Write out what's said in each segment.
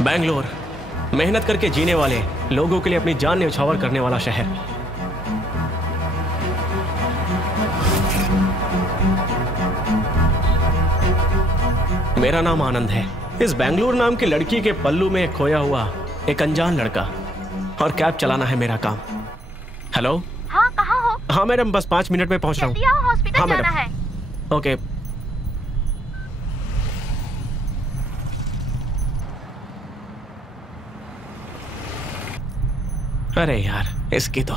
बैंगलोर, मेहनत करके जीने वाले लोगों के लिए अपनी जान न्यौछावर करने वाला शहर। मेरा नाम आनंद है। इस बैंगलोर नाम की लड़की के पल्लू में खोया हुआ एक अनजान लड़का, और कैब चलाना है मेरा काम। हेलो। हाँ, कहाँ हो? हाँ मैडम, बस 5 मिनट में पहुंच रहा हूँ। जल्दी आओ, हॉस्पिटल जाना है। ओके। अरे यार, इसकी तो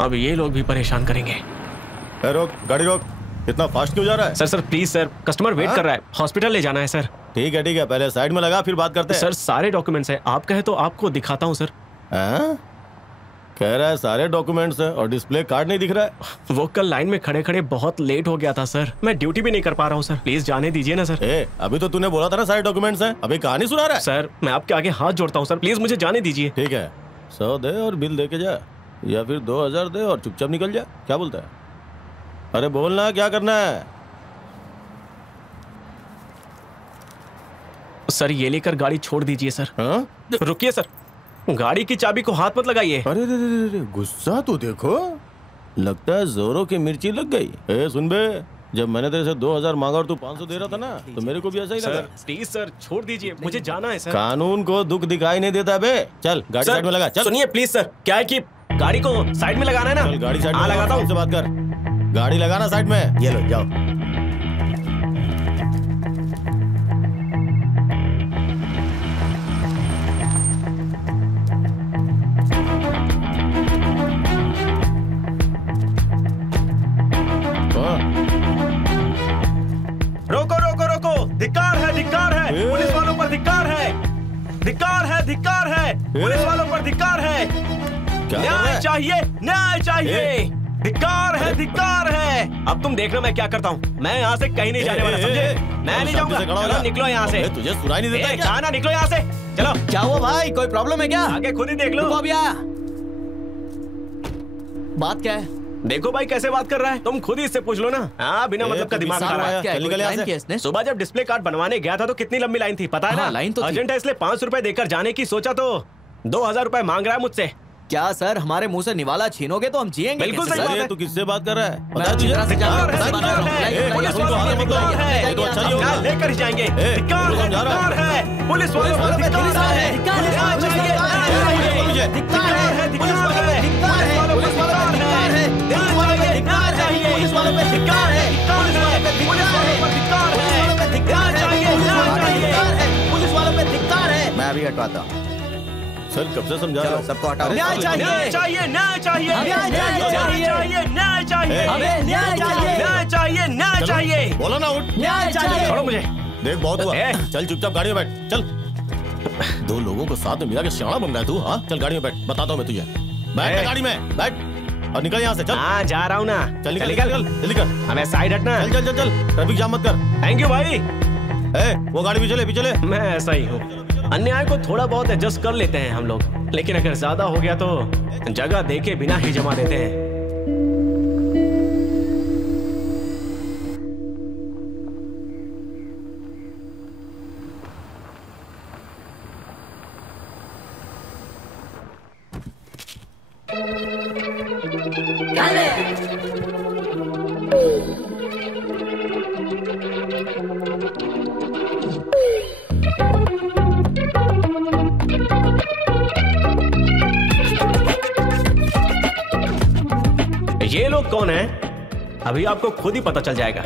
अब ये लोग भी परेशान करेंगे। रोक, गाड़ी रोक। इतना फास्ट क्यों जा रहा है? Sir please sir, customer wait कर रहा है, हॉस्पिटल ले जाना है सर। ठीक है, पहले साइड में लगा, फिर बात करते हैं। सर सारे डॉक्यूमेंट्स हैं, आप कहे तो आपको दिखाता हूँ सर। कह रहा है सारे डॉक्यूमेंट्स हैं और डिस्प्ले कार्ड नहीं दिख रहा है। वो कल लाइन में खड़े खड़े बहुत लेट हो गया था सर, मैं ड्यूटी भी नहीं कर पा रहा हूँ सर, प्लीज जाने दीजिए ना सर। अभी तो तूने बोला था ना सारे डॉक्यूमेंट्स हैं, अभी कहानी सुना रहा है? सर मैं आपके आगे हाथ जोड़ता हूँ सर, प्लीज मुझे जाने दीजिए। ठीक है, 100 दे और बिल दे के जा, या फिर 2000 दे और चुपचाप निकल जा। क्या बोलता है? अरे बोलना, क्या करना है? सर ये लेकर गाड़ी छोड़ दीजिए सर। रुकिए सर, गाड़ी की चाबी को हाथ मत लगाइए। अरे गुस्सा तो देखो, लगता है जोरों की मिर्ची लग गई। सुन बे, जब मैंने तेरे से 2000 मांगा और तू 500 दे रहा था ना, तो मेरे को भी ऐसा ही लगा। प्लीज सर छोड़ दीजिए, मुझे जाना है सर। कानून को दुख दिखाई नहीं देता बे। चल गाड़ी साइड में लगा। चल सुनिए प्लीज सर, क्या है कि गाड़ी को साइड में लगाना है ना। गाड़ी साइड में लगाता हूँ, बात कर। गाड़ी लगाना साइड में। ये लो, जाओ। रोको रोको रोको, धिक्कार है, धिक्कार है, पुलिस वालों पर धिक्कार है, धिक्कार है, धिक्कार है, पुलिस वालों पर धिक्कार है। न्याय चाहिए, न्याय चाहिए, धिक्कार है, धिक्कार है। अब तुम देखना मैं क्या करता हूँ। मैं यहाँ से कहीं नहीं जाने वाला, समझे? मैं नहीं जाऊंगा। चलो निकलो यहाँ से। तुझे सुनाई नहीं देता क्या? ना निकलो यहाँ से, चलो। क्या हुआ भाई, कोई प्रॉब्लम है क्या? आगे खुद ही देख लो। अभी आया। बात क्या है? देखो भाई कैसे बात कर रहा है, तुम खुद ही इससे पूछ लो ना। हाँ, बिना मतलब का दिमाग खा रहा है। सुबह जब डिस्प्ले कार्ड बनवाने गया था तो कितनी लंबी लाइन थी पता है ना? लाइन तो अर्जेंट है इसलिए 500 रुपए देकर जाने की सोचा तो 2000 रुपए मांग रहा है मुझसे। क्या सर, हमारे मुंह से निवाला छीनोगे तो हम जिएंगे? बिल्कुल सही बात है। तू किससे बात कर रहा है? लेकर ही जाएंगे। पुलिस वालों पर धिक्कार है, मैं अभी हटवाता हूँ। सर कब से समझा रहा हूँ? सबको हटाओ। न्याय चाहिए, न्याय चाहिए, न्याय चाहिए, न्याय चाहिए, न्याय चाहिए, न्याय चाहिए, न्याय चाहिए। बोलो ना, उठ। न्याय चाहिए। छोड़ो मुझे। देख बहुत हुआ, चल चुपचाप गाड़ी में बैठ। चल, 2 लोगों को साथ में मिला के श्याणा बन रहा है तू। हाँ चल गाड़ी में बैठ, बताता हूँ मैं तुझे। बैठ गाड़ी में, बैठ और निकल यहाँ से। चल। हाँ जा रहा हूँ ना। चल निकल, जल्दी कर। हमें साइड हटना। चल चल चल चल, ट्रैफिक जाम मत कर। थैंक यू भाई। वो गाड़ी पीछे ले, पीछे ले। मैं ऐसा ही हूँ, अन्याय को थोड़ा बहुत एडजस्ट कर लेते हैं हम लोग, लेकिन अगर ज्यादा हो गया तो जगह देके बिना ही जमा देते हैं। ये लोग कौन हैं? अभी आपको खुद ही पता चल जाएगा।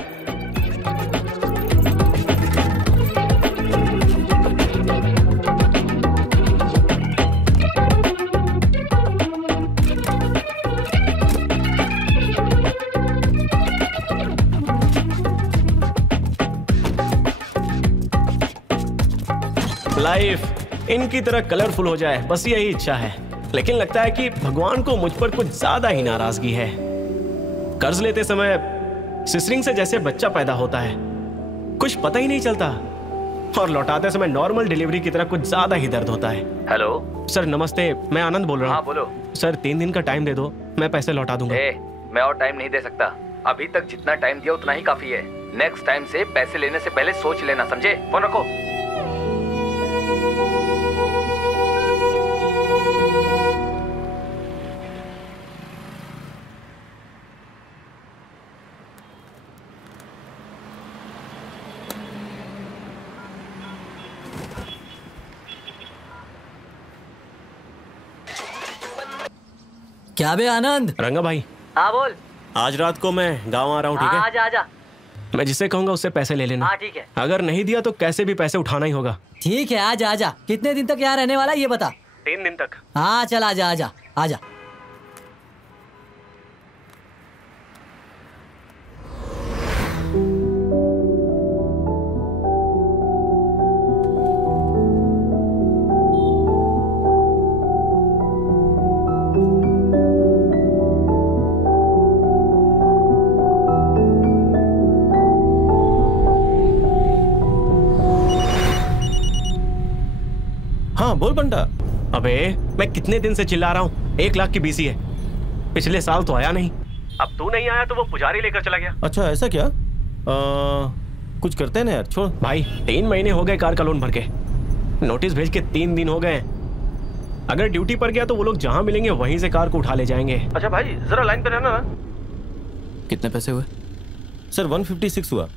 लाइफ इनकी तरह कलरफुल हो जाए, बस यही इच्छा है। लेकिन लगता है कि भगवान को मुझ पर कुछ ज्यादा ही नाराजगी है। कर्ज लेते समय सिसरिंग से जैसे बच्चा पैदा होता है, कुछ पता ही नहीं चलता, और लौटाते समय नॉर्मल डिलीवरी की तरह कुछ ज्यादा ही दर्द होता है। हेलो सर नमस्ते, मैं आनंद बोल रहा हूँ। हाँ बोलो। सर 3 दिन का टाइम दे दो, मैं पैसे लौटा दूंगा। मैं और टाइम नहीं दे सकता, अभी तक जितना टाइम दिया उतना ही काफी है। नेक्स्ट टाइम से पैसे लेने से पहले सोच लेना, समझे? फोन रखो। क्या बे आनंद? रंगा भाई, हाँ बोल। आज रात को मैं गांव आ रहा हूँ, ठीक है? आजा आजा। मैं जिससे कहूँगा उससे पैसे ले लेना। हाँ ठीक है। अगर नहीं दिया तो कैसे भी पैसे उठाना ही होगा। ठीक है, आजा आजा। कितने दिन तक यहाँ रहने वाला ये बता। 3 दिन तक। हाँ चल आजा आजा आजा। हाँ बोल बंटा। अबे मैं कितने दिन से चिल्ला रहा हूँ, 1 लाख की बीसी है। पिछले साल तो आया नहीं, अब तू नहीं आया तो वो पुजारी लेकर चला गया। अच्छा ऐसा क्या? कुछ करते हैं ना यार, छोड़। भाई 3 महीने हो गए कार का लोन भर के, नोटिस भेज के 3 दिन हो गए। अगर ड्यूटी पर गया तो वो लोग जहाँ मिलेंगे वहीं से कार को उठा ले जाएंगे। अच्छा भाई जरा लाइन पे रहना ना। कितने पैसे हुए? सर 156 हुआ।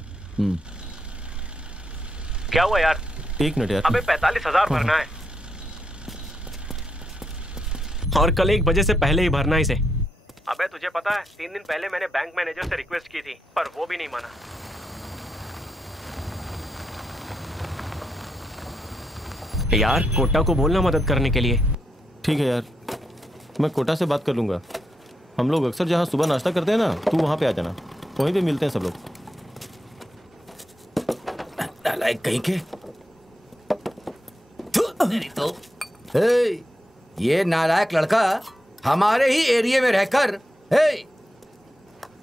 क्या हुआ यार? 1 मिनट यार। अबे 45,000 भरना है और कल 1 बजे से पहले ही भरना है इसे। अबे तुझे पता है 3 दिन पहले मैंने बैंक मैनेजर से रिक्वेस्ट की थी पर वो भी नहीं माना। यार कोटा को बोलना मदद करने के लिए। ठीक है यार, मैं कोटा से बात कर लूंगा। हम लोग अक्सर जहाँ सुबह नाश्ता करते हैं ना, तू वहाँ पे आ जाना, वहीं पे मिलते हैं सब लोग। नालायक कहीं के। तो ये नालायक लड़का हमारे ही एरिया में रहकर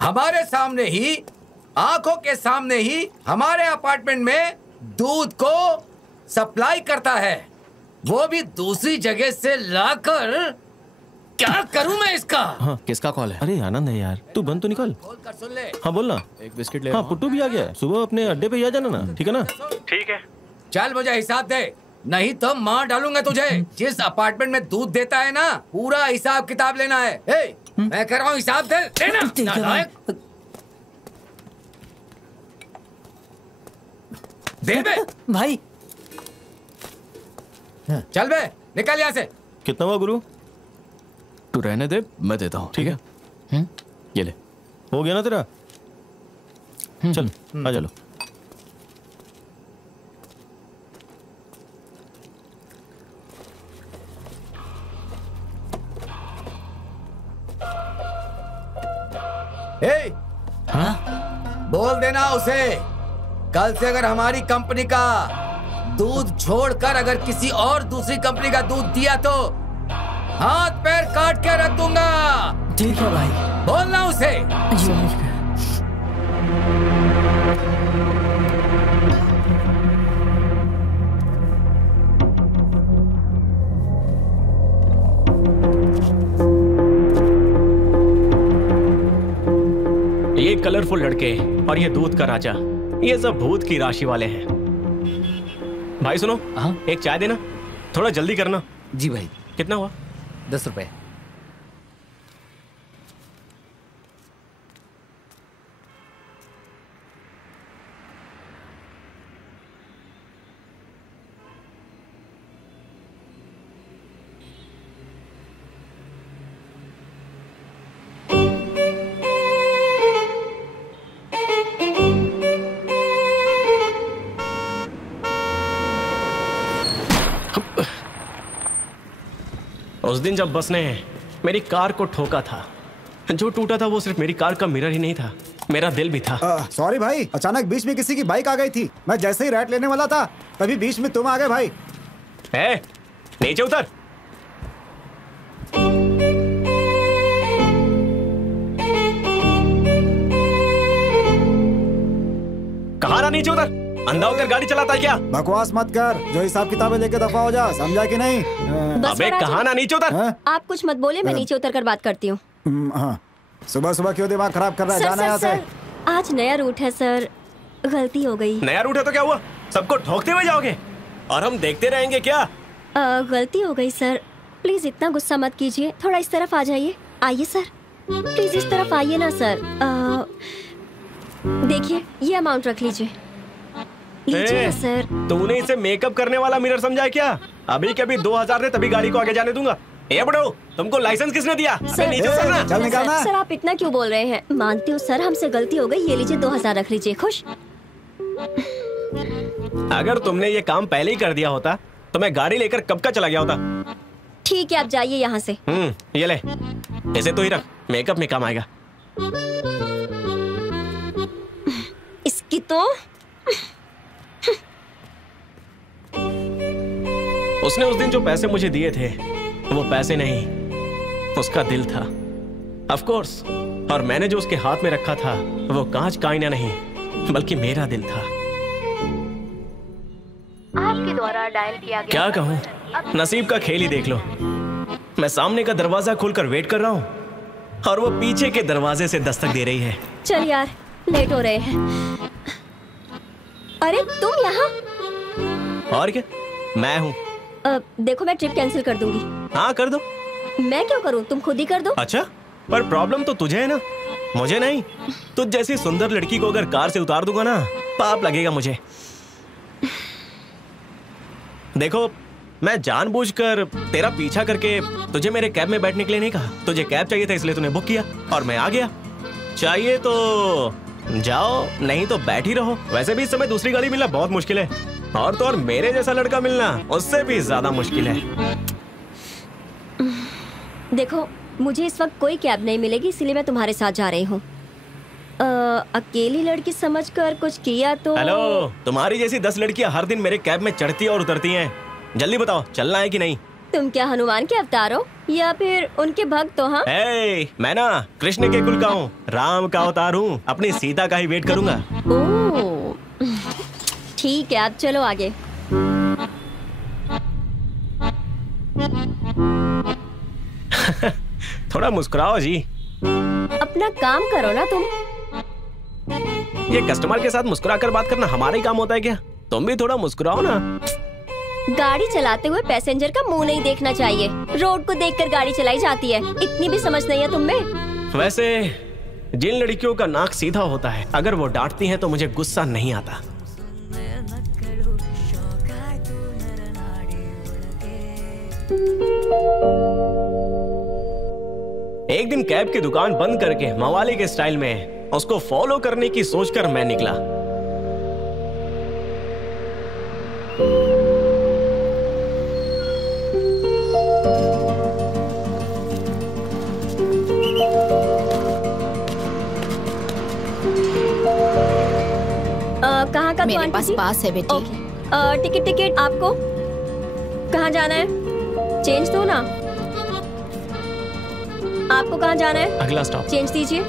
हमारे सामने ही, आंखों के सामने ही हमारे अपार्टमेंट में दूध को सप्लाई करता है, वो भी दूसरी जगह से लाकर। क्या करूं मैं इसका? हाँ किसका कॉल है? अरे आनंद है यार, तू बंद तो निकाल। खोल कर सुन ले। हाँ बोलना। एक बिस्किट ले। हाँ पुट्टू भी आ गया है, सुबह अपने अड्डे पे ही आ जाना ना, ठीक है ना? ठीक है। चल मुझे हिसाब दे, नहीं तो मार डालूंगा तुझे। जिस अपार्टमेंट में दूध देता है ना, पूरा हिसाब किताब लेना है। मैं कह रहा हूँ हिसाब दे, लेना। नालायक। दे बे भाई। चल बे, निकल यहाँ से। कितना हुआ गुरु? तू रहने दे, मैं देता हूँ। ठीक है। ये ले। हो गया ना तेरा? चल आ चलो। बोल देना उसे, कल से अगर हमारी कंपनी का दूध छोड़कर अगर किसी और दूसरी कंपनी का दूध दिया तो हाथ पैर काट के रख दूंगा। ठीक है भाई। बोलना उसे। ये कलरफुल लड़के और ये दूध का राजा, ये सब भूत की राशि वाले हैं। भाई सुनो, एक चाय देना, थोड़ा जल्दी करना। जी भाई। कितना हुआ? 10 रुपए। उस दिन जब बस ने मेरी कार को ठोका था, जो टूटा था वो सिर्फ मेरी कार का मिरर ही नहीं था, मेरा दिल भी था। सॉरी भाई, अचानक बीच में किसी की बाइक आ गई थी। मैं जैसे ही राइट लेने वाला था तभी बीच में तुम आ गए भाई। नीचे उतर। कहा ना नीचे उतर? अंधा होकर गाड़ी चलाता है क्या? बकवास मत कर, जो हिसाब किताबें लेके दफा हो जा, समझा कि नहीं? अबे कहा ना नीचे उतर? आप कुछ मत बोले, मैं नीचे उतर कर बात करती हूँ। हाँ, सुबह सुबह क्यों दिमाग खराब कर रहा है? जाना यहाँ से। आज नया रूट है सर, गलती हो गई। नया रूट है तो क्या हुआ, सबको ठोकते हुए जाओगे और हम देखते रहेंगे क्या? गलती हो गई सर, प्लीज इतना गुस्सा मत कीजिए, थोड़ा इस तरफ आ जाइए। आइए सर, प्लीज इस तरफ आइए ना सर। देखिए ये अमाउंट रख लीजिए। लीजिए ना सर। तूने इसे मेकअप करने वाला मिरर समझा है क्या? अभी के अभी 2000 दे तभी गाड़ी को आगे जाने दूंगा। ए बड़ो, तुमको लाइसेंस किसने दिया? सर, नीचे उतरना। चल निकालना। सर आप इतना क्यों बोल रहे हैं? मानती हूँ सर, हमसे गलती हो गई, ये लीजिए 2000 रख लीजिए। खुश? अगर तुमने ये काम पहले ही कर दिया होता तो मैं गाड़ी लेकर कब का चला गया होता। ठीक है आप जाइए यहाँ से। ये ले, इसे तो ही रख, मेकअप में काम आएगा। इसकी तो उसने उस दिन जो पैसे मुझे दिए थे वो पैसे नहीं, उसका दिल था। ऑफ कोर्स, और मैंने जो उसके हाथ में रखा था वो कांच का आईना नहीं बल्कि मेरा दिल था। आपके द्वारा डायल किया गया। क्या कहूँ, नसीब का खेल ही देख लो। मैं सामने का दरवाजा खोलकर वेट कर रहा हूँ और वो पीछे के दरवाजे से दस्तक दे रही है। चल यार, लेट हो रहे हैं। अरे तुम यहाँ? और क्या, मैं हूँ। देखो मैं ट्रिप कैंसिल कर दूंगी। हाँ कर दो। मैं क्यों करूँ, तुम खुद ही कर दो। अच्छा, पर प्रॉब्लम तो तुझे है ना, मुझे नहीं। तुझ जैसी सुंदर लड़की को अगर कार से उतार दूंगा ना, पाप लगेगा मुझे। देखो, मैं जानबूझकर तेरा पीछा करके तुझे मेरे कैब में बैठने के लिए नहीं कहा। तुझे कैब चाहिए था इसलिए तूने बुक किया और मैं आ गया। चाहिए तो जाओ, नहीं तो बैठ ही रहो। वैसे भी इस समय दूसरी गाड़ी मिलना बहुत मुश्किल है, और तो और मेरे जैसा लड़का मिलना उससे भी ज्यादा मुश्किल है। देखो मुझे इस वक्त कोई कैब नहीं मिलेगी, इसलिए मैं तुम्हारे साथ जा रही हूँ। अकेली लड़की समझकर कुछ किया तो। हेलो, तुम्हारी जैसी 10 लड़कियां हर दिन मेरे कैब में चढ़ती और उतरती हैं। जल्दी बताओ, चलना है कि नहीं? तुम क्या हनुमान के अवतार हो या फिर उनके भक्त हो? हाँ, मैं ना कृष्ण के कुल का हूँ, राम का अवतार हूँ। अपनी सीता का ही वेट करूंगा। ओह, ठीक है, आप चलो आगे। थोड़ा मुस्कुराओ जी। अपना काम करो ना तुम। ये कस्टमर के साथ मुस्कुराकर बात करना हमारा ही काम होता है क्या? तुम भी थोड़ा मुस्कुराओ ना। गाड़ी चलाते हुए पैसेंजर का मुंह नहीं देखना चाहिए, रोड को देखकर गाड़ी चलाई जाती है। इतनी भी समझ नहीं है तुम में? वैसे जिन लड़कियों का नाक सीधा होता है, अगर वो डांटती हैं तो मुझे गुस्सा नहीं आता। एक दिन कैब की दुकान बंद करके मवाली के स्टाइल में उसको फॉलो करने की सोचकर मैं निकला। कहाँ का? मेरे पास है बेटी। टिकट टिकट आपको कहाँ जाना है? चेंज दो ना। आपको कहाँ जाना है? अगला स्टॉप। चेंज दीजिए।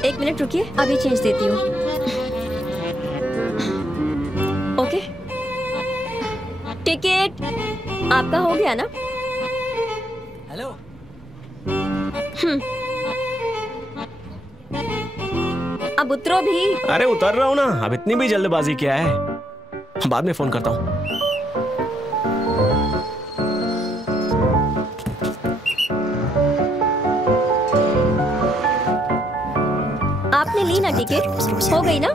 एक मिनट रुकिए, अभी चेंज देती हूँ। ओके, टिकट आपका हो गया ना? हेलो। अब उतरो भी। अरे उतर रहा हूँ ना, अब इतनी भी जल्दबाजी क्या है? बाद में फोन करता हूँ। आपने ली ना टिकट? हो गई ना?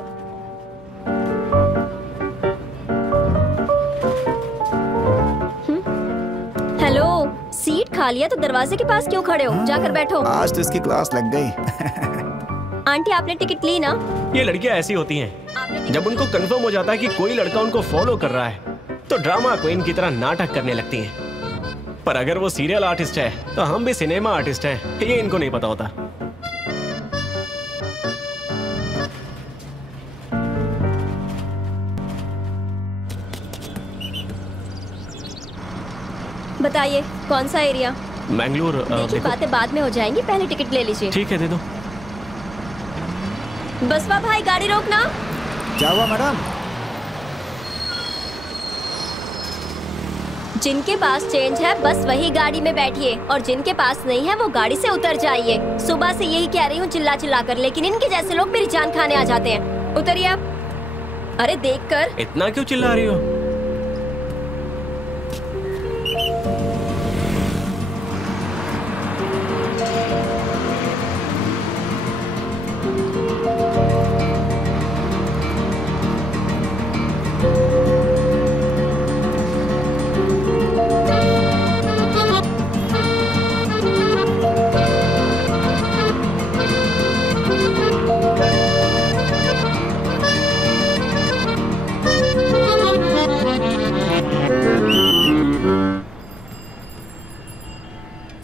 हेलो, सीट खा लिया तो दरवाजे के पास क्यों खड़े हो? जाकर बैठो। आज तो इसकी क्लास लग गई। आंटी आपने टिकट ली ना? ये लड़कियां ऐसी होती हैं, जब उनको कंफर्म हो जाता है कि कोई लड़का उनको फॉलो कर रहा है तो ड्रामा क्वीन की तरह नाटक करने लगती हैं। पर अगर वो सीरियल आर्टिस्ट है तो हम भी सिनेमा आर्टिस्ट हैं, ये इनको नहीं पता होता। बताइए कौन सा एरिया? मैंगलोर। देखिए बातें बाद में हो जाएंगी, पहले टिकट ले लीजिए। ठीक है, दे दो। बसवा भाई गाड़ी रोकना। क्या हुआ मैडम? जिनके पास चेंज है बस वही गाड़ी में बैठिए और जिनके पास नहीं है वो गाड़ी से उतर जाइए। सुबह से यही कह रही हूँ चिल्ला चिल्ला कर, लेकिन इनके जैसे लोग मेरी जान खाने आ जाते हैं। उतरिए आप। अरे देखकर इतना क्यों चिल्ला रही हो?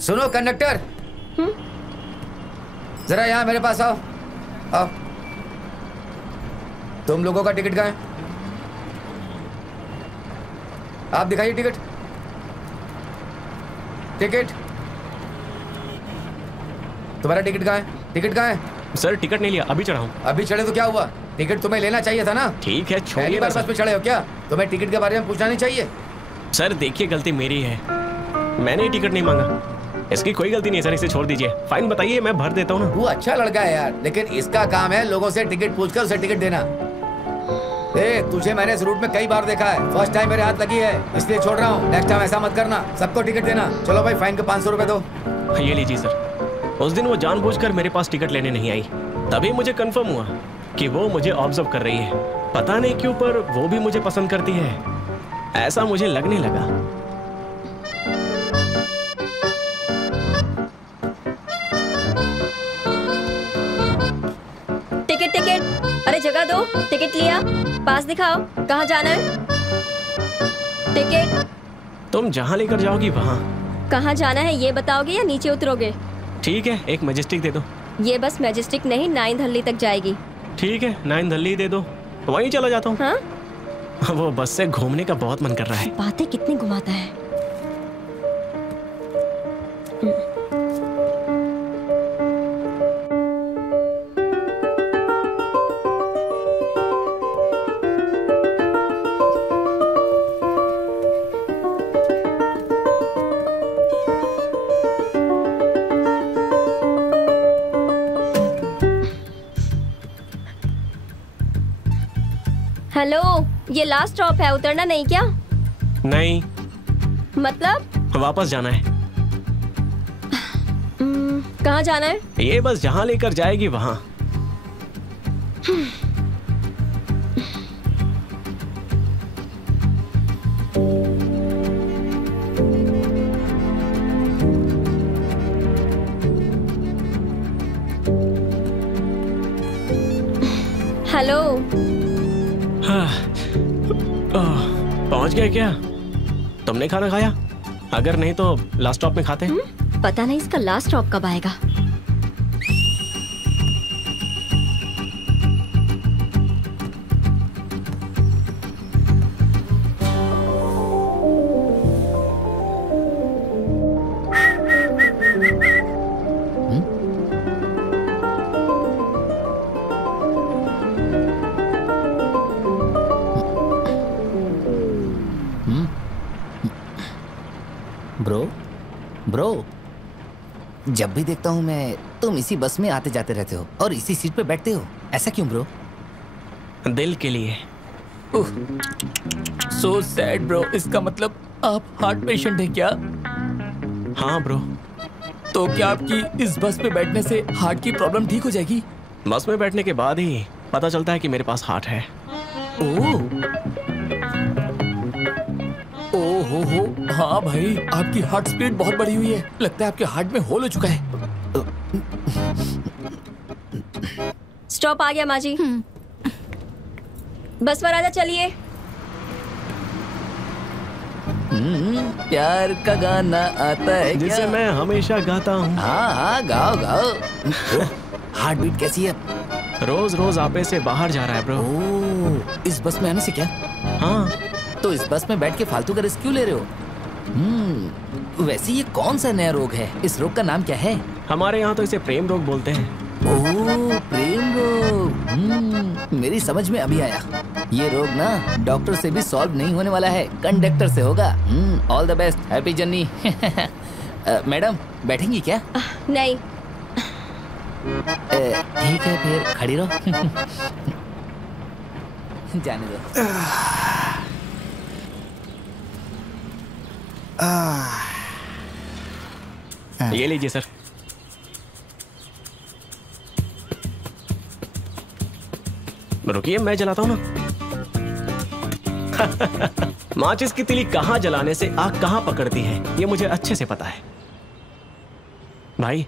सुनो कंडक्टर, जरा यहाँ मेरे पास आओ। आओ। तुम लोगों का टिकट कहाँ है? आप दिखाइए टिकट। टिकट तुम्हारा टिकट कहाँ है? टिकट कहाँ है? सर टिकट नहीं लिया, अभी चढ़ा हूँ। अभी चढ़े तो क्या हुआ? टिकट तुम्हें लेना चाहिए था ना। ठीक है, छोड़िए। पहली बार बस में चढ़े हो क्या? तुम्हें टिकट के बारे में पूछना नहीं चाहिए? सर देखिए, गलती मेरी है, मैंने टिकट नहीं मांगा। इसकी कोई गलती नहीं सर, इसे छोड़ दीजिए। फाइन बताइए, मैं भर देता हूँ ना। वो अच्छा लड़का है यार, लेकिन इसका काम है लोगों से टिकट पूछकर उसे टिकट देना। तुझे मैंने इस रूट में कई बार देखा है, फर्स्ट टाइम मेरे हाथ लगी है इसलिए छोड़ रहा हूँ। नेक्स्ट टाइम ऐसा मत करना, सबको टिकट देना। चलो भाई, फाइन के 500 रुपए दो। ये लीजिए सर। उस दिन वो जानबूझकर मेरे पास टिकट लेने नहीं आई, तभी मुझे कंफर्म हुआ कि वो मुझे ऑब्जर्व कर रही है। पता नहीं क्यों, पर वो भी मुझे पसंद करती है, ऐसा मुझे लगने लगा। टिकट टिकट, अरे जगह दो। टिकट लिया? पास दिखाओ, कहाँ जाना है? टिकट। तुम जहाँ लेकर जाओगी वहाँ। कहाँ जाना है ये बताओगे या नीचे उतरोगे? ठीक है, एक मैजेस्टिक दे दो। ये बस मैजेस्टिक नहीं, 9 दिल्ली तक जाएगी। ठीक है, 9 दिल्ली दे दो, वहीं चला जाता हूँ। हाँ? वो बस से घूमने का बहुत मन कर रहा है। बातें कितनी घुमाता है। हेलो, ये लास्ट स्टॉप है, उतरना नहीं क्या? नहीं। मतलब? वापस जाना है। कहाँ जाना है? ये बस जहाँ लेकर जाएगी वहाँ। हेलो। पहुंच गए क्या? तुमने खाना खाया? अगर नहीं तो लास्ट स्टॉप में खाते हैं। पता नहीं इसका लास्ट स्टॉप कब आएगा। ब्रो, जब भी देखता हूँ मैं तुम इसी बस में आते जाते रहते हो और इसी सीट पे बैठते हो, ऐसा क्यों ब्रो? दिल के लिए। So sad bro. इसका मतलब आप हार्ट पेशेंट हैं क्या? हाँ ब्रो। तो क्या आपकी इस बस पे बैठने से हार्ट की प्रॉब्लम ठीक हो जाएगी? बस में बैठने के बाद ही पता चलता है कि मेरे पास हार्ट है। ओहो, हाँ भाई, आपकी हार्ट स्पीड बहुत बढ़ी हुई है। लगता है आपके हार्ट में होल हो चुका है। स्टॉप आ गया माँ जी। बस पर आजा, चलिए। प्यार का गाना आता है जिसे मैं हमेशा गाता हूँ। हाँ, गाओ गाओ। हार्ट बीट कैसी है? रोज रोज आपे से बाहर जा रहा है ब्रो। इस बस में आने से क्या? हाँ। तो इस बस में बैठ के फालतू का रिस्क क्यों ले रहे हो? वैसे ये कौन सा नया रोग है? इस रोग का नाम क्या है? हमारे यहाँ तो इसे प्रेम रोग बोलते हैं। ओह प्रेम रोग, मेरी समझ में अभी आया। ये रोग ना डॉक्टर से भी सॉल्व नहीं होने वाला है, कंडक्टर से होगा। All the best, happy journey. Madam बैठेंगी क्या? नहीं। ठीक है फिर खड़ी रहो। जाने दो। ये लीजिए सर। रुकिए मैं जलाता हूँ ना। माचिस की तिली कहाँ जलाने से आग कहाँ पकड़ती है ये मुझे अच्छे से पता है भाई।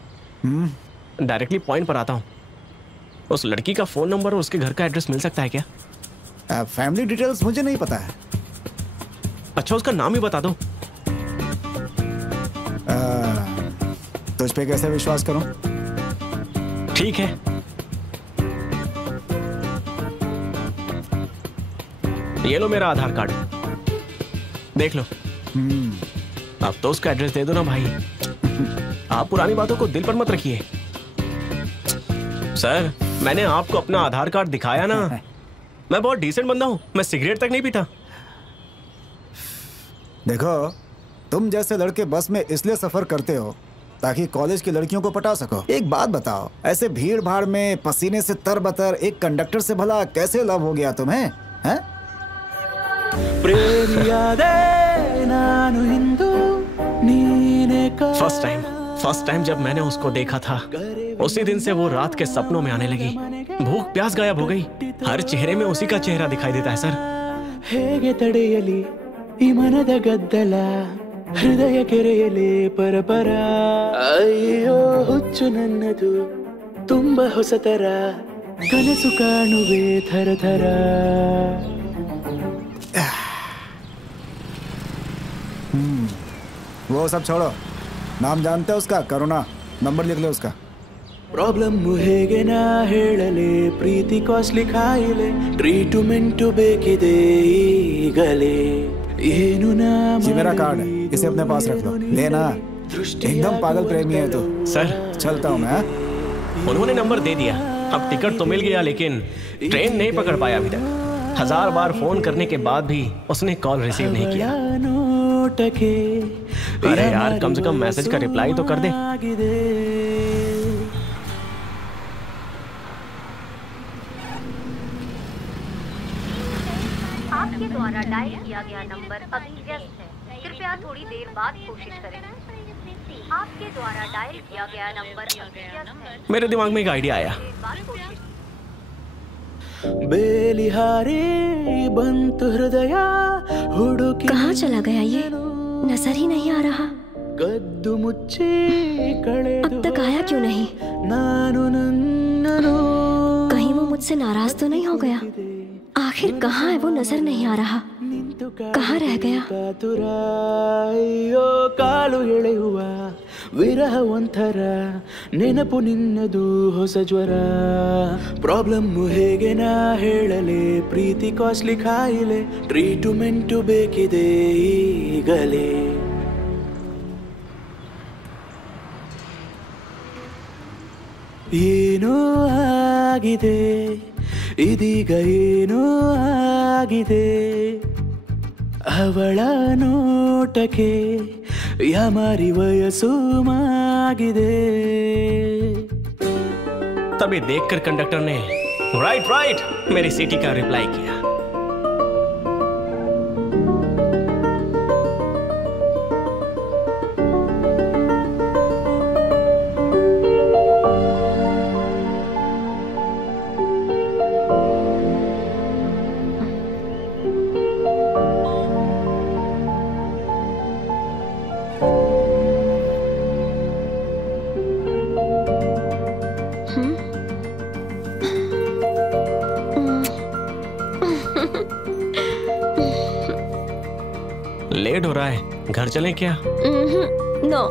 डायरेक्टली पॉइंट पर आता हूँ। उस लड़की का फोन नंबर और उसके घर का एड्रेस मिल सकता है क्या? फैमिली डिटेल्स मुझे नहीं पता है। अच्छा उसका नाम ही बता दो। तुझ पे कैसे विश्वास करूं? ठीक है। ये लो मेरा आधार कार्ड, देख लो। अब तो उसका एड्रेस दे दो ना भाई। आप पुरानी बातों को दिल पर मत रखिए। सर मैंने आपको अपना आधार कार्ड दिखाया ना। मैं बहुत डिसेंट बंदा हूं, मैं सिगरेट तक नहीं पीता। देखो तुम जैसे लड़के बस में इसलिए सफर करते हो ताकि कॉलेज की लड़कियों को पटा सको। एक बात बताओ, ऐसे भीड़ भाड़ में पसीने से तरबतर एक कंडक्टर से भला कैसे लव हो गया तुम्हें? हैं? फर्स्ट टाइम जब मैंने उसको देखा था उसी दिन से वो रात के सपनों में आने लगी। भूख प्यास गायब हो गई, हर चेहरे में उसी का चेहरा दिखाई देता है सर। ಹೇಗೆ ತಡೆಯಲಿ ಈ ಮನದ ಗದ್ದಲ ಹೃದಯ ಕೆರೆಯಲಿ ಪರಪರ ಅಯ್ಯೋ ಹುಚ್ಚು ನನ್ನದು ತುಂಬಾ ಹೊಸತರ ಕನಸು ಕಾಣುವೆ ಥರ ಥರ। वो सब छोड़ो, नाम जानते हो उसका? करुणा, नंबर लिख ले उसका। ಪ್ರಾಬ್ಲಮ್ ಹೇಗೆ ನಾ ಹೇಳಲೆ ಪ್ರೀತಿ ಕಾಸ್ಟ್ಲಿ ಕಾಯಿಲೆ ಟ್ರೀಟ್ಮೆಂಟ್ ಬೇಕಿದೆ ಈಗಲೇ ಏನು ನಾ। ये मेरा कार्ड है, इसे अपने पास रख लो। लेना, एकदम पागल प्रेमी है तू। सर चलता हूँ मैं। उन्होंने नंबर दे दिया, अब टिकट तो मिल गया लेकिन ट्रेन नहीं पकड़ पाया अभी तक। 1000 बार फोन करने के बाद भी उसने कॉल रिसीव नहीं किया। अरे यार कम से कम मैसेज का रिप्लाई तो कर दे। आपके द्वारा डायल किया गया नंबर अभी व्यस्त है, कृपया थोड़ी देर बाद कोशिश करें। आपके द्वारा डायल किया गया नंबर अभी व्यस्त है। मेरे दिमाग में एक आइडिया आया। बेलिहारे बंतु हृदय हुडुकी कहाँ चला गया ये? नजर ही नहीं आ रहा। गद्दु मुच्चे कड़े अब तक आया क्यों नहीं? नानु नन्ननु कहीं वो मुझसे नाराज तो नहीं हो गया? आखिर कहाँ है वो? नजर नहीं आ रहा, कहाँ रह गया? ಅಯ್ಯೋ ಕಾಲು ಎಳೆಯುವ ವಿರಹ ಒಂಥರ ನೆನಪು ನಿನ್ನದು ಹೊಸ ಜ್ವರ ಪ್ರಾಬ್ಲಮ್ ಹೇಗೆ ನಾ ಹೇಳಲೆ ಪ್ರೀತಿ ಕಾಸ್ಟ್ಲಿ ಕಾಯಿಲೆ ಟ್ರೀಟ್ಮೆಂಟ್ ಬೇಕಿದೆ ಈಗಲೇ। ಏನೋ ಆಗಿದೆ ಇದೀಗ ಏನೋ ಆಗಿದೆ ಅವಳ ನೋಟಕ್ಕೆ ಯಾಮಾರಿ ವಯಸ್ಸು ಮಾಗಿದೆ। तभी देखकर कंडक्टर ने राइट राइट मेरी सीटी का रिप्लाई किया। लेट हो रहा है, घर चलें क्या? नो।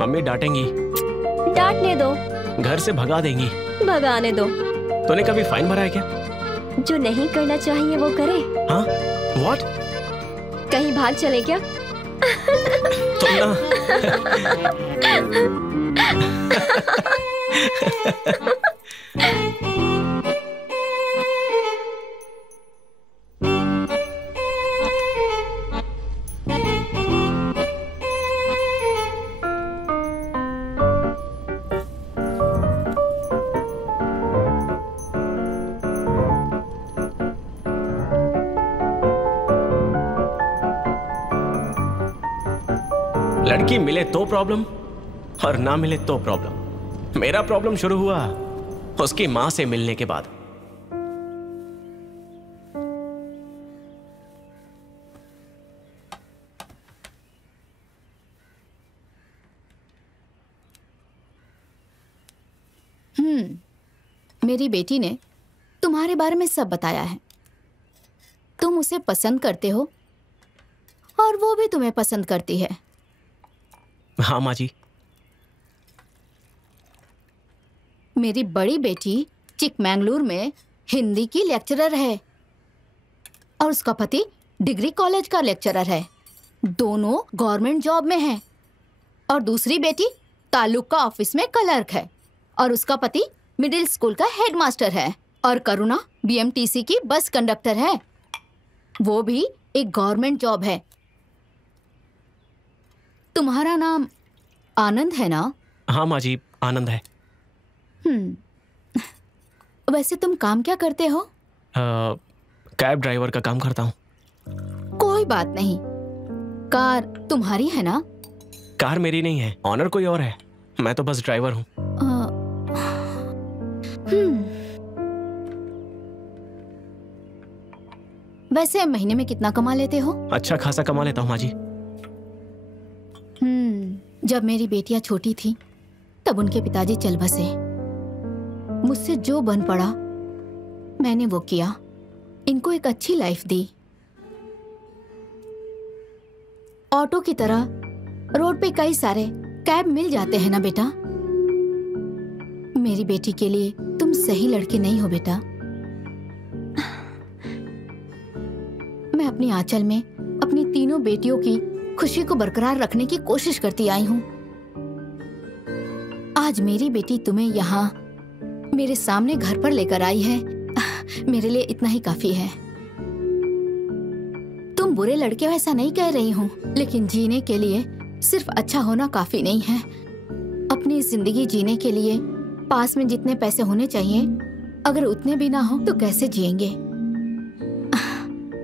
मम्मी डांटेंगी। डांटने दो। घर से भगा देंगी। भगाने दो। तूने कभी फाइन भरा है क्या? जो नहीं करना चाहिए वो करे। हाँ? What? कहीं भाग चले क्या? तुम ना लड़की मिले तो प्रॉब्लम और ना मिले तो प्रॉब्लम। मेरा प्रॉब्लम शुरू हुआ उसकी मां से मिलने के बाद। मेरी बेटी ने तुम्हारे बारे में सब बताया है। तुम उसे पसंद करते हो और वो भी तुम्हें पसंद करती है। हाँ माँ जी। मेरी बड़ी बेटी चिकमंगलुरु में हिंदी की लेक्चरर है और उसका पति डिग्री कॉलेज का लेक्चरर है। दोनों गवर्नमेंट जॉब में हैं। और दूसरी बेटी तालुका ऑफिस में क्लर्क है और उसका पति मिडिल स्कूल का हेडमास्टर है। और करुणा बीएमटीसी की बस कंडक्टर है, वो भी एक गवर्नमेंट जॉब है। तुम्हारा नाम आनंद है ना? हाँ माँ जी, आनंद है। वैसे तुम काम क्या करते हो? कैब ड्राइवर का काम करता हूँ। कोई बात नहीं। कार तुम्हारी है ना? कार मेरी नहीं है, ऑनर कोई और है। मैं तो बस ड्राइवर हूँ। वैसे महीने में कितना कमा लेते हो? अच्छा खासा कमा लेता हूँ माँ जी। जब मेरी बेटियां छोटी थी तब उनके पिताजी चल बसे। मुझसे जो बन पड़ा मैंने वो किया। इनको एक अच्छी लाइफ दी। ऑटो की तरह रोड पे कई सारे कैब मिल जाते हैं ना बेटा। मेरी बेटी के लिए तुम सही लड़के नहीं हो बेटा। मैं अपनी आंचल में अपनी तीनों बेटियों की खुशी को बरकरार रखने की कोशिश करती आई हूं। आज मेरी बेटी तुम्हें यहाँ मेरे सामने घर पर लेकर आई है। मेरे लिए इतना ही काफी है। तुम बुरे लड़के हो ऐसा नहीं कह रही हूँ, लेकिन जीने के लिए सिर्फ अच्छा होना काफी नहीं है। अपनी जिंदगी जीने के लिए पास में जितने पैसे होने चाहिए, अगर उतने भी ना हो तो कैसे जिएंगे?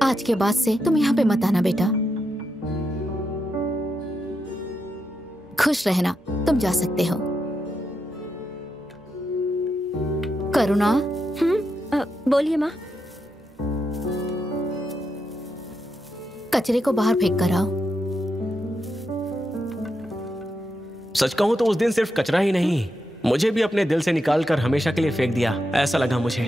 आज के बाद से तुम यहाँ पे मत आना बेटा। खुश रहना, तुम जा सकते हो। करुणा। बोलिए माँ। कचरे को बाहर फेंक कर आओ। सच कहूं तो उस दिन सिर्फ कचरा ही नहीं, मुझे भी अपने दिल से निकाल कर हमेशा के लिए फेंक दिया, ऐसा लगा मुझे।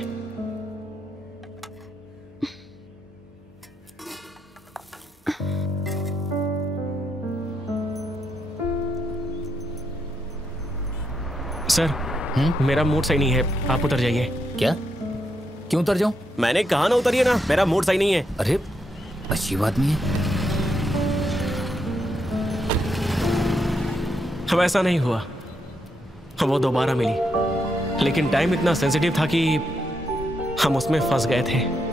सर, मेरा मूड सही नहीं है, आप उतर जाइए। क्या? क्यों उतर जाऊं? मैंने कहा ना उतरिए ना, मेरा मूड सही नहीं है। अरे अच्छी बात नहीं है। वैसा नहीं हुआ, वो दोबारा मिली, लेकिन टाइम इतना सेंसिटिव था कि हम उसमें फंस गए थे।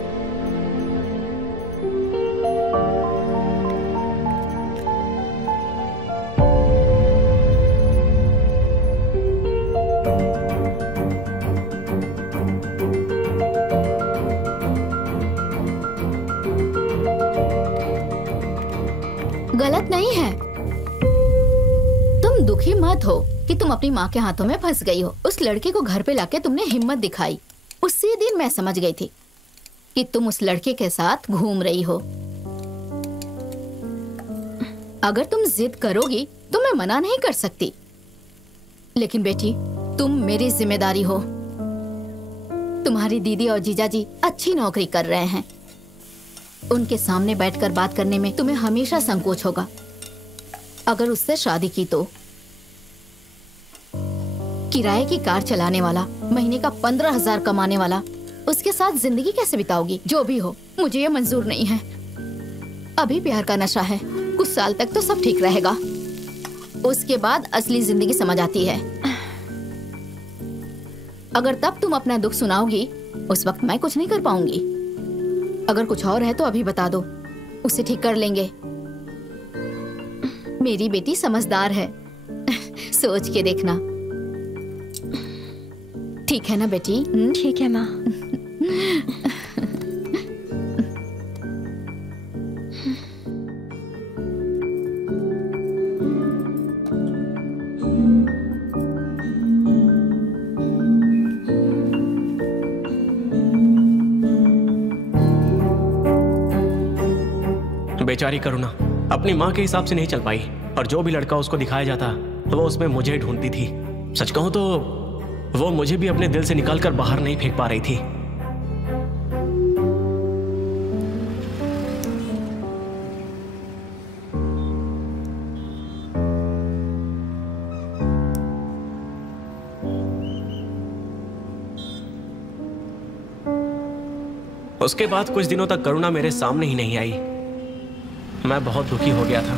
गलत नहीं है। तुम दुखी मत हो कि तुम अपनी माँ के हाथों में फंस गई हो। उस लड़के को घर पे लाके तुमने हिम्मत दिखाई। उसी दिन मैं समझ गई थी कि तुम उस लड़के के साथ घूम रही हो। अगर तुम जिद करोगी तो मैं मना नहीं कर सकती, लेकिन बेटी तुम मेरी जिम्मेदारी हो। तुम्हारी दीदी और जीजाजी अच्छी नौकरी कर रहे हैं। उनके सामने बैठकर बात करने में तुम्हें हमेशा संकोच होगा। अगर उससे शादी की तो किराए की कार चलाने वाला, महीने का 15,000 कमाने वाला, उसके साथ जिंदगी कैसे बिताओगी? जो भी हो, मुझे ये मंजूर नहीं है। अभी प्यार का नशा है, कुछ साल तक तो सब ठीक रहेगा, उसके बाद असली जिंदगी समझ आती है। अगर तब तुम अपना दुख सुनाओगी, उस वक्त मैं कुछ नहीं कर पाऊंगी। अगर कुछ और है तो अभी बता दो, उसे ठीक कर लेंगे। मेरी बेटी समझदार है, सोच के देखना। ठीक है ना बेटी? ठीक है माँ। बेचारी करुणा अपनी माँ के हिसाब से नहीं चल पाई और जो भी लड़का उसको दिखाया जाता वो उसमें मुझे ढूंढती थी। सच कहूं तो वो मुझे भी अपने दिल से निकालकर बाहर नहीं फेंक पा रही थी। उसके बाद कुछ दिनों तक करुणा मेरे सामने ही नहीं आई। मैं बहुत दुखी हो गया था।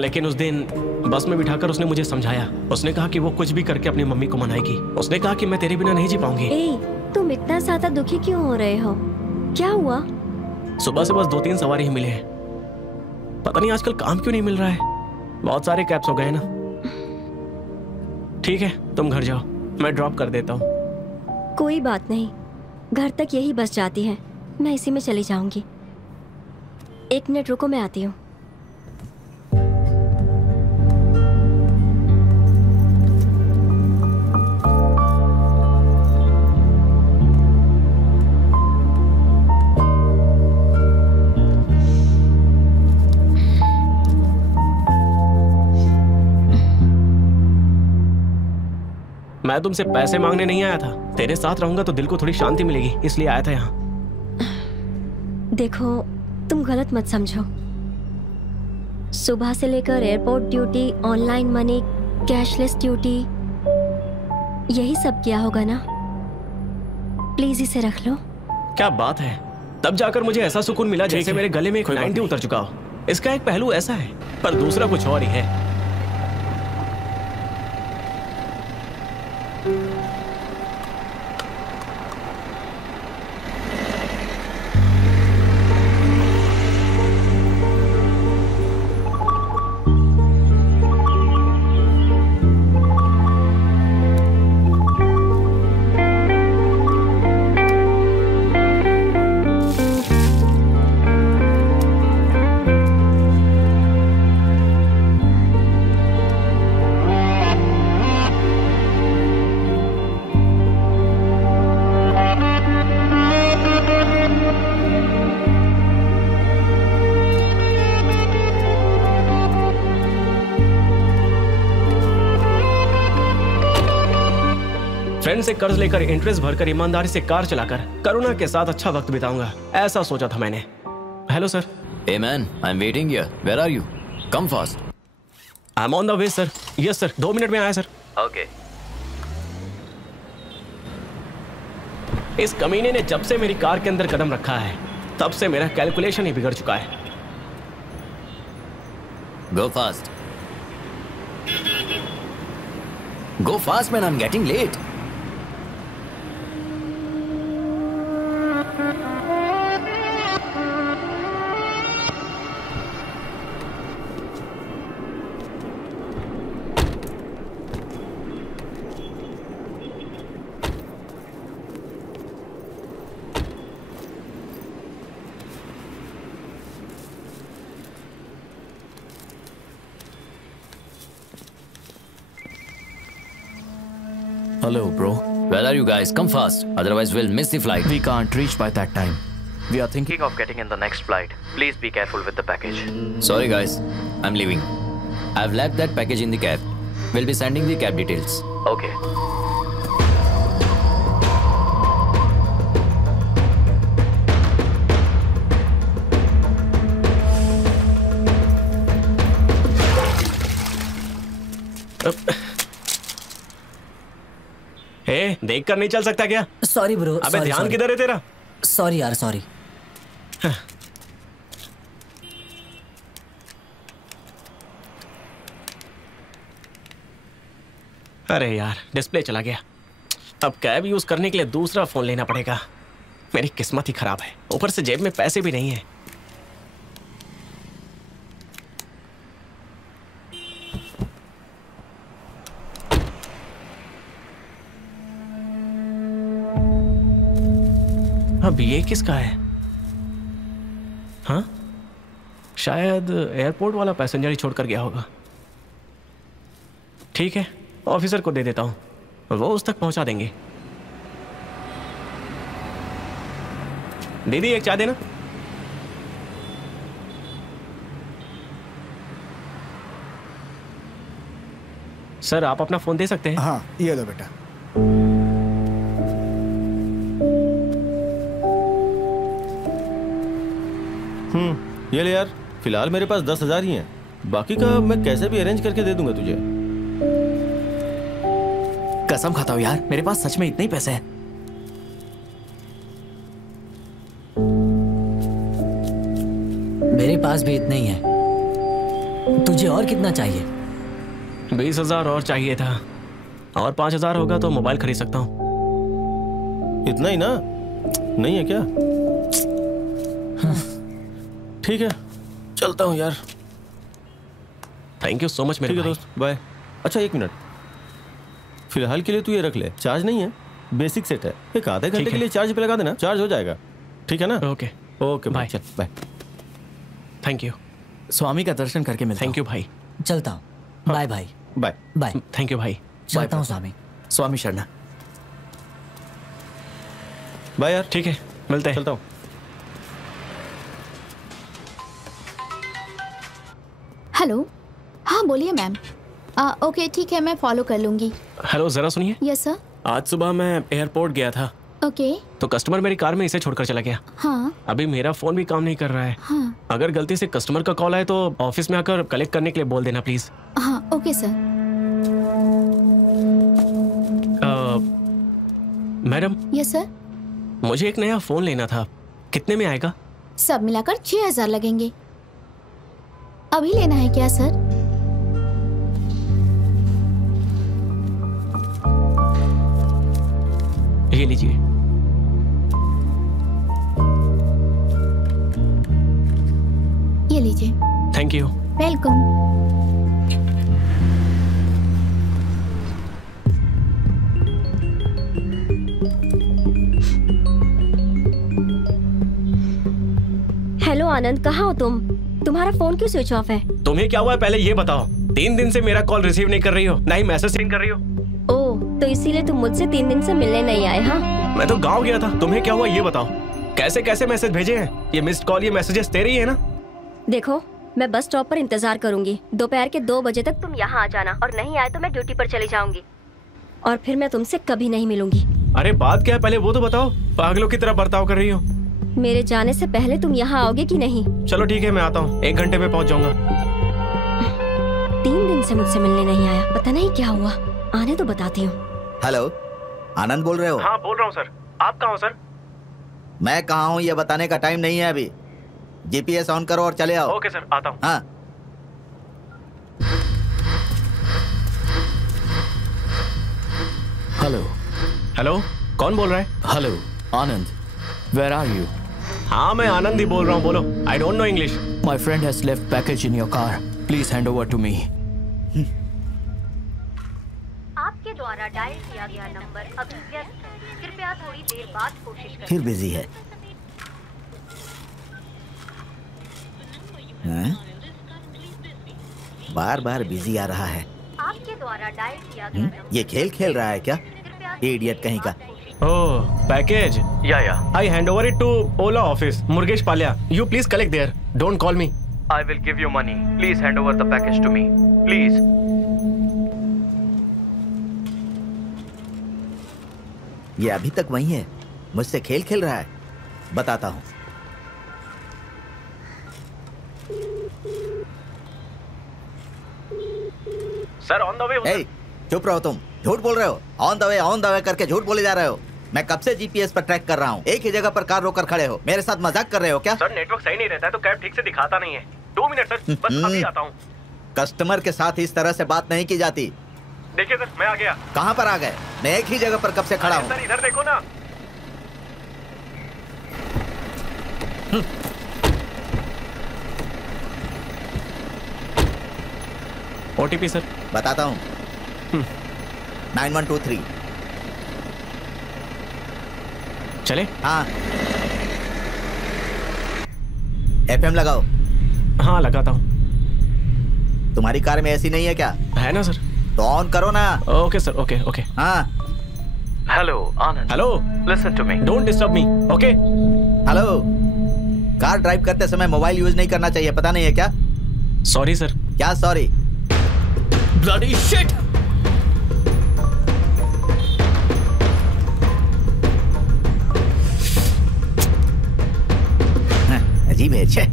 लेकिन उस दिन बस में बिठाकर उसने मुझे समझाया। उसने कहा कि वो कुछ भी करके अपनी मम्मी को मनाएगी। उसने कहा कि मैं तेरे बिना नहीं जी पाऊंगी। तुम इतना ज्यादा दुखी क्यों हो रहे हो? क्या हुआ? सुबह से बस 2-3 सवारी ही मिले हैं। पता नहीं आजकल काम क्यों नहीं मिल रहा है। बहुत सारे कैब्स हो गए ना। ठीक है तुम घर जाओ, मैं ड्रॉप कर देता हूँ। कोई बात नहीं, घर तक यही बस जाती है, मैं इसी में चली जाऊंगी। 1 मिनट रुको, मैं आती हूँ। मैं तुमसे पैसे मांगने नहीं आया था। तेरे साथ रहूंगा तो दिल को थोड़ी शांति मिलेगी, इसलिए आया था यहाँ। देखो तुम गलत मत समझो। सुबह से लेकर airport duty, online money, cashless duty, यही सब किया होगा ना। प्लीज इसे रख लो। क्या बात है, तब जाकर मुझे ऐसा सुकून मिला जैसे मेरे गले में एक 90 उतर चुका हो। इसका एक पहलू ऐसा है पर दूसरा कुछ और ही है। फ्रेंड से कर्ज लेकर, इंटरेस्ट भरकर, ईमानदारी से कार चलाकर करुणा के साथ अच्छा वक्त बिताऊंगा, ऐसा सोचा था मैंने। Hello sir. Hey man, I'm waiting here. Where are you? Come fast. I'm on the way sir. Yes sir. 2 minute में आया सर। Okay. इस कमीने ने जब से मेरी कार के अंदर कदम रखा है तब से मेरा कैलकुलेशन ही बिगड़ चुका है। Go fast. Go fast man, I'm getting late. Hello, bro. Where are you guys? Come fast. Otherwise, we'll miss the flight. We can't reach by that time. We are thinking of getting in the next flight. Please be careful with the package. Sorry, guys. I'm leaving. I've left that package in the cab. We'll be sending the cab details. Okay. देख कर नहीं चल सकता क्या? Sorry bro. अबे ध्यान किधर है तेरा? सॉरी यार, सॉरी। अरे यार, डिस्प्ले चला गया। अब कैब यूज करने के लिए दूसरा फोन लेना पड़ेगा। मेरी किस्मत ही खराब है, ऊपर से जेब में पैसे भी नहीं है। अब ये किसका है? हाँ, शायद एयरपोर्ट वाला पैसेंजर ही छोड़कर गया होगा। ठीक है, ऑफिसर को दे देता हूँ, वो उस तक पहुंचा देंगे। दीदी एक चाय देना। सर आप अपना फोन दे सकते हैं? हाँ ये लो बेटा। ये ले यार, फिलहाल मेरे पास 10,000 ही हैं। बाकी का मैं कैसे भी अरेंज करके दे दूंगा तुझे। कसम खाता हूँ यार, मेरे पास सच में इतने ही पैसे हैं। मेरे पास भी इतने ही है। तुझे और कितना चाहिए? 20,000 और चाहिए था, और 5,000 होगा तो मोबाइल खरीद सकता हूँ। इतना ही ना? नहीं है क्या? ठीक है, चलता हूँ यार। थैंक यू सो मच मेरे दोस्त, बाय। अच्छा 1 मिनट, फिलहाल के लिए तू ये रख ले, चार्ज नहीं है, बेसिक सेट है। एक आधे घंटे के लिए चार्ज पे लगा देना, चार्ज हो जाएगा। ठीक है ना? Okay okay bye. चल बाय। Thank you. स्वामी का दर्शन करके मिलता हूं। थैंक यू भाई। चलता हूँ। Bye bye. Bye bye. Thank you भाई। चलता हूँ स्वामी। स्वामी शरणा। बाय यार। ठीक है, मिलते हैं। चलता हूँ। हेलो, हाँ बोलिए मैम। ओके ठीक है, मैं फॉलो कर लूंगी। हेलो, जरा सुनिए। Yes sir. आज सुबह मैं एयरपोर्ट गया था। ओके। तो कस्टमर मेरी कार में इसे छोड़कर चला गया। हाँ। अभी मेरा फोन भी काम नहीं कर रहा है। हाँ। अगर गलती से कस्टमर का कॉल आए तो ऑफिस में आकर कलेक्ट करने के लिए बोल देना प्लीज। हाँ okay sir. Madam. Yes sir. मुझे एक नया फोन लेना था, कितने में आएगा? सब मिलाकर 6,000 लगेंगे। अभी लेना है क्या सर? ये लीजिए। ये लीजिए। Thank you. वेलकम। हेलो आनंद, कहाँ हो तुम? तुम्हारा फोन क्यों स्विच ऑफ है? तुम्हें क्या हुआ है पहले ये बताओ। 3 दिन से मेरा कॉल रिसीव नहीं कर रही हो, ना ही मैसेज सेंड कर रही हो। ओह, तो इसीलिए तुम मुझसे 3 दिन से मिलने नहीं आए? हाँ, मैं तो गाँव गया था। तुम्हें क्या हुआ ये बताओ। कैसे कैसे मैसेज भेजे हैं? ये मिस्ड कॉल, ये मैसेजेस तेरे ही है ना? देखो, मैं बस स्टॉप पर इंतजार करूंगी। दोपहर के 2 बजे तक तुम यहाँ आ जाना, और नहीं आए तो मैं ड्यूटी पर चली जाऊंगी, और फिर मैं तुमसे कभी नहीं मिलूंगी। अरे बात क्या है पहले वो तो बताओ। पागलों की तरह बर्ताव कर रही हो। मेरे जाने से पहले तुम यहाँ आओगे कि नहीं? चलो ठीक है, मैं आता हूँ, 1 घंटे में पहुँच जाऊंगा। 3 दिन से मुझसे मिलने नहीं आया, पता नहीं क्या हुआ। आने तो बताती हूँ। हेलो, आनंद बोल रहे हो? हाँ बोल रहा हूँ सर। आप कहाँ हो सर? मैं कहाँ हूँ ये बताने का टाइम नहीं है अभी। जीपीएस ऑन करो और चले आओ। ओके सर, आता हूँ। हाँ। हेलो। हेलो, कौन बोल रहा है? Hello Anand, where are you? हाँ मैं आनंद ही बोल रहा हूँ, बोलो। I don't know English. My friend has left package in your car, please hand over to me. आपके द्वारा डायल किया गया नंबर अभी व्यस्त है, कृपया थोड़ी देर बाद कोशिश करें। फिर बिजी है। बार बार बिजी आ रहा है। आपके द्वारा डायल किया गया नंबर। ये खेल खेल रहा है क्या? इडियट कहीं का। Oh, package. Yeah. I hand over it to Ola office, Murgesh Palya. You please collect there. Don't call me. I will give you money. Please hand over the package to me. Please. ये अभी तक वही है, मुझसे खेल खेल रहा है। बताता हूँ। Sir, on the way. Hey, चुप रहो तुम, झूठ बोल रहे हो। ऑन द वे करके झूठ बोले जा रहे हो। मैं कब से जीपीएस पर ट्रैक कर रहा हूँ। एक ही जगह पर कार रोकर खड़े हो, मेरे साथ मजाक कर रहे हो क्या? सर नेटवर्क सही नहीं रहता है तो कैब ठीक से दिखाता नहीं है। 2 मिनट सर, बस अभी आता हूँ। कस्टमर के साथ इस तरह से बात नहीं की जाती। देखिए सर, मैं आ गया। कहाँ पर आ गए? मैं एक ही जगह पर कब से खड़ा हूँ। सर इधर देखो ना। OTP sir. बताता हूँ। 9123। चले? हाँ। FM लगाओ। हाँ लगाता हूँ। तुम्हारी कार में ऐसी नहीं है क्या? है ना सर। तो ऑन करो ना। Okay sir, okay. हाँ। Hello Anand. Hello, listen to me. Don't disturb me, okay? Hello, car drive करते समय मोबाइल यूज नहीं करना चाहिए, पता नहीं है क्या? Sorry sir. क्या सॉरी? Bloody shit! छे।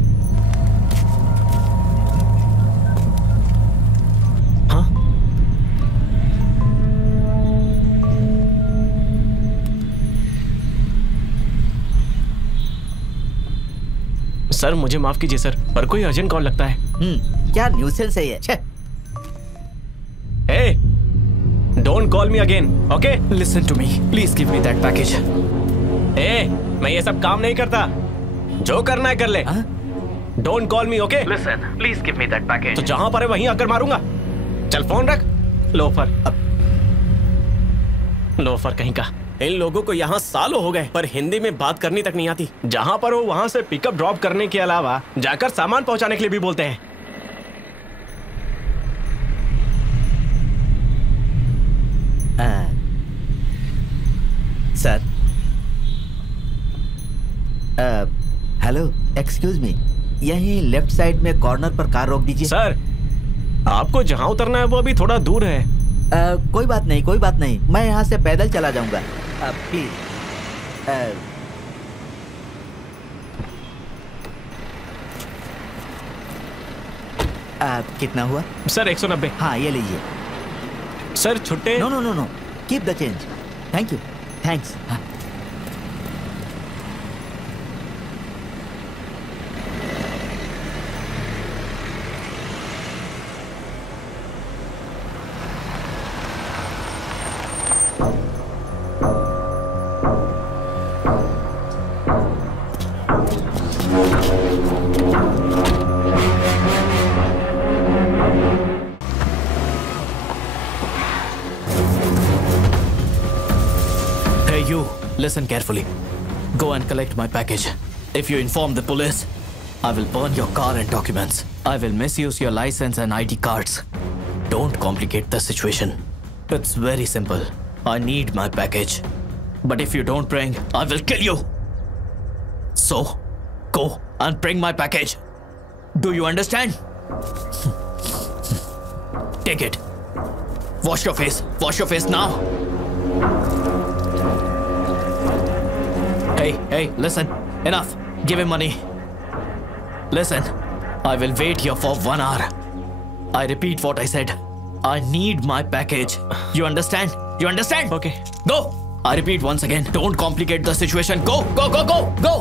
सर मुझे माफ कीजिए सर, पर कोई अर्जेंट कॉल लगता है। क्या न्यूसेंस है ये? Hey, don't call me again, okay? Listen to me. Please give me that package. Hey, मैं ये सब काम नहीं करता। जो करना है कर ले। Don't call me, okay? Listen, please give me that package. तो जहां पर है वहीं आकर मारूंगा। चल फोन रख। लोफर। लोफर कहीं का। इन लोगों को यहाँ सालों हो गए पर हिंदी में बात करनी तक नहीं आती। जहां पर हो वहां से पिकअप ड्रॉप करने के अलावा जाकर सामान पहुंचाने के लिए भी बोलते हैं। सर, हेलो, एक्सक्यूज मी, यहीं लेफ्ट साइड में कॉर्नर पर कार रोक दीजिए। सर, आपको जहां उतरना है वो अभी थोड़ा दूर है। कोई बात नहीं, कोई बात नहीं, मैं यहाँ से पैदल चला जाऊंगा। प्लीज। कितना हुआ? सर 190। हाँ ये लीजिए। सर छुट्टे। No no no no, keep the change. Thank you. Thanks. Listen carefully. Go and collect my package. If you inform the police, I will burn your car and documents. I will misuse your license and ID cards. Don't complicate the situation. It's very simple. I need my package. But if you don't bring, I will kill you. So, go and bring my package. Do you understand? Take it. Wash your face. Wash your face now. Hey, listen. Enough. Give him money. Listen, I will wait here for 1 hour. I repeat what I said. I need my package. You understand? You understand? Okay. Go. I repeat once again. Don't complicate the situation. Go, go, go, go, go.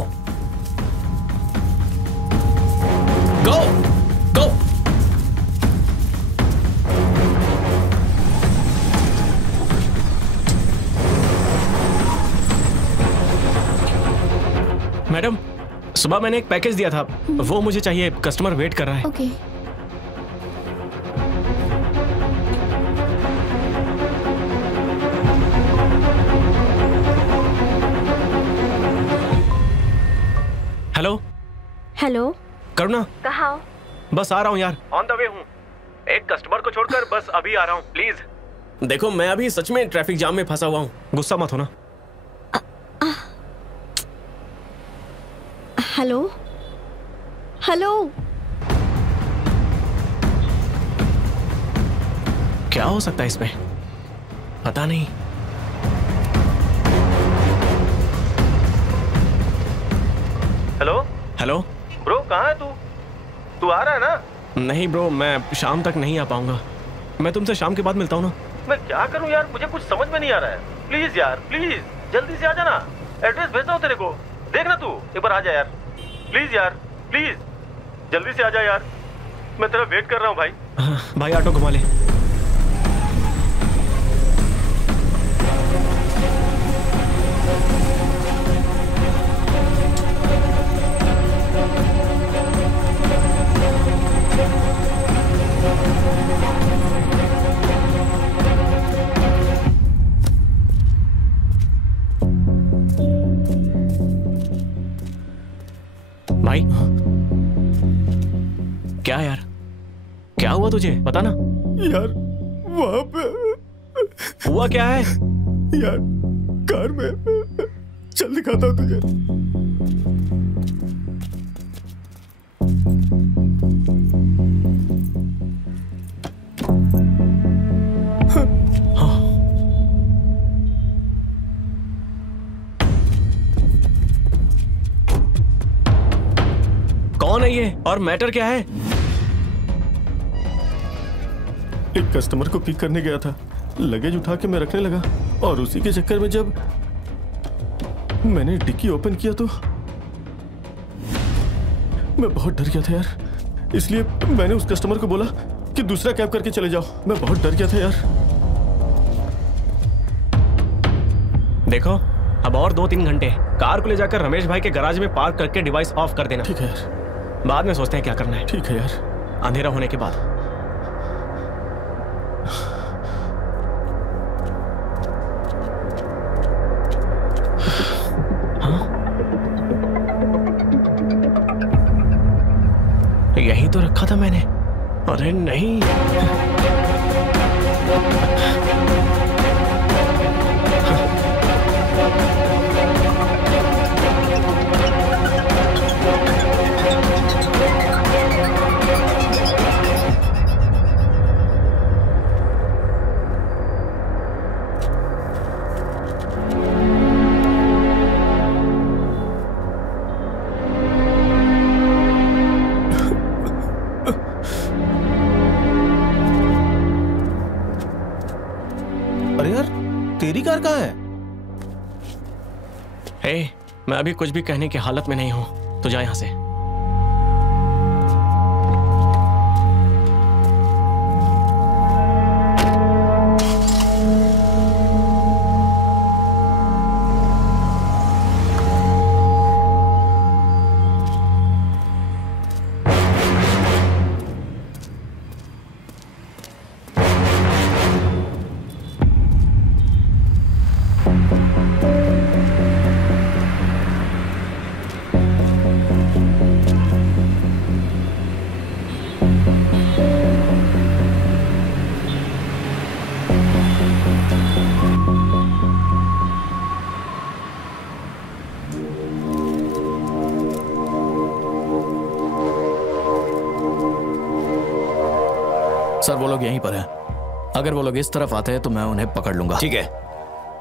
Go, go. Madam, सुबह मैंने एक package दिया था, वो मुझे चाहिए। Customer wait कर रहा है। ओके। हेलो। हेलो। करुणा। कहाँ हो? बस आ रहा हूँ यार। ऑन द वे हूँ। एक कस्टमर को छोड़कर बस अभी आ रहा हूँ, प्लीज। देखो मैं अभी सच में ट्रैफिक जाम में फंसा हुआ हूँ, गुस्सा मत होना। हेलो। हेलो। क्या हो सकता है इसमें? पता नहीं। हेलो। हेलो। ब्रो कहाँ है तू? तू आ रहा है ना? नहीं ब्रो, मैं शाम तक नहीं आ पाऊंगा। मैं तुमसे शाम के बाद मिलता हूँ ना। मैं क्या करूँ यार, मुझे कुछ समझ में नहीं आ रहा है। प्लीज यार, प्लीज जल्दी से आ जाना। एड्रेस भेजता हूँ तेरे को, देखना तू एक बार आ जा यार। प्लीज यार, प्लीज जल्दी से आ जा यार, मैं तेरा वेट कर रहा हूँ भाई। भाई ऑटो घुमा ले। भाई क्या यार, क्या हुआ तुझे? बता ना यार। वहां पे हुआ क्या है यार? कार में, चल दिखाता हूं तुझे। कौन है ये? और मैटर क्या है? एक कस्टमर को पिक करने गया था, लगेज उठा के मैं रखने लगा और उसी के चक्कर में जब मैंने डिक्की ओपन किया तो मैं बहुत डर गया था यार। इसलिए मैंने उस कस्टमर को बोला कि दूसरा कैब करके चले जाओ। मैं बहुत डर गया था यार। देखो, अब और 2-3 घंटे कार को ले जाकर रमेश भाई के गराज में पार्क करके डिवाइस ऑफ कर देना। ठीक है यार। बाद में सोचते हैं क्या करना है। ठीक है यार। अंधेरा होने के बाद। यही तो रखा था मैंने। अरे नहीं, तेरी कार कहाँ है? हे, मैं अभी कुछ भी कहने की हालत में नहीं हूं, तो जा यहां से। सर वो लोग यहीं पर हैं। अगर वो लोग इस तरफ आते हैं तो मैं उन्हें पकड़ लूंगा। ठीक है,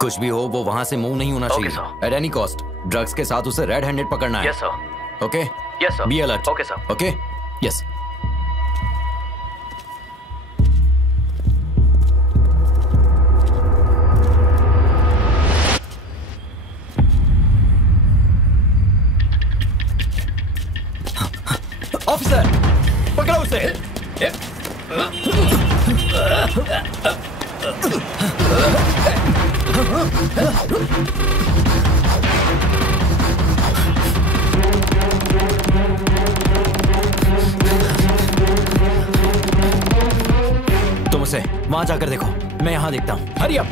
कुछ भी हो वो वहां से मूव नहीं होना चाहिए। एट एनी कॉस्ट ड्रग्स के साथ उसे रेड हैंडेड पकड़ना है। Yes sir. Okay? Yes sir. Be alert. Okay sir. Okay? Yes. Officer, पकड़ो उसे। तुम उसे वहां जाकर देखो, मैं यहां देखता हूं। Hurry up.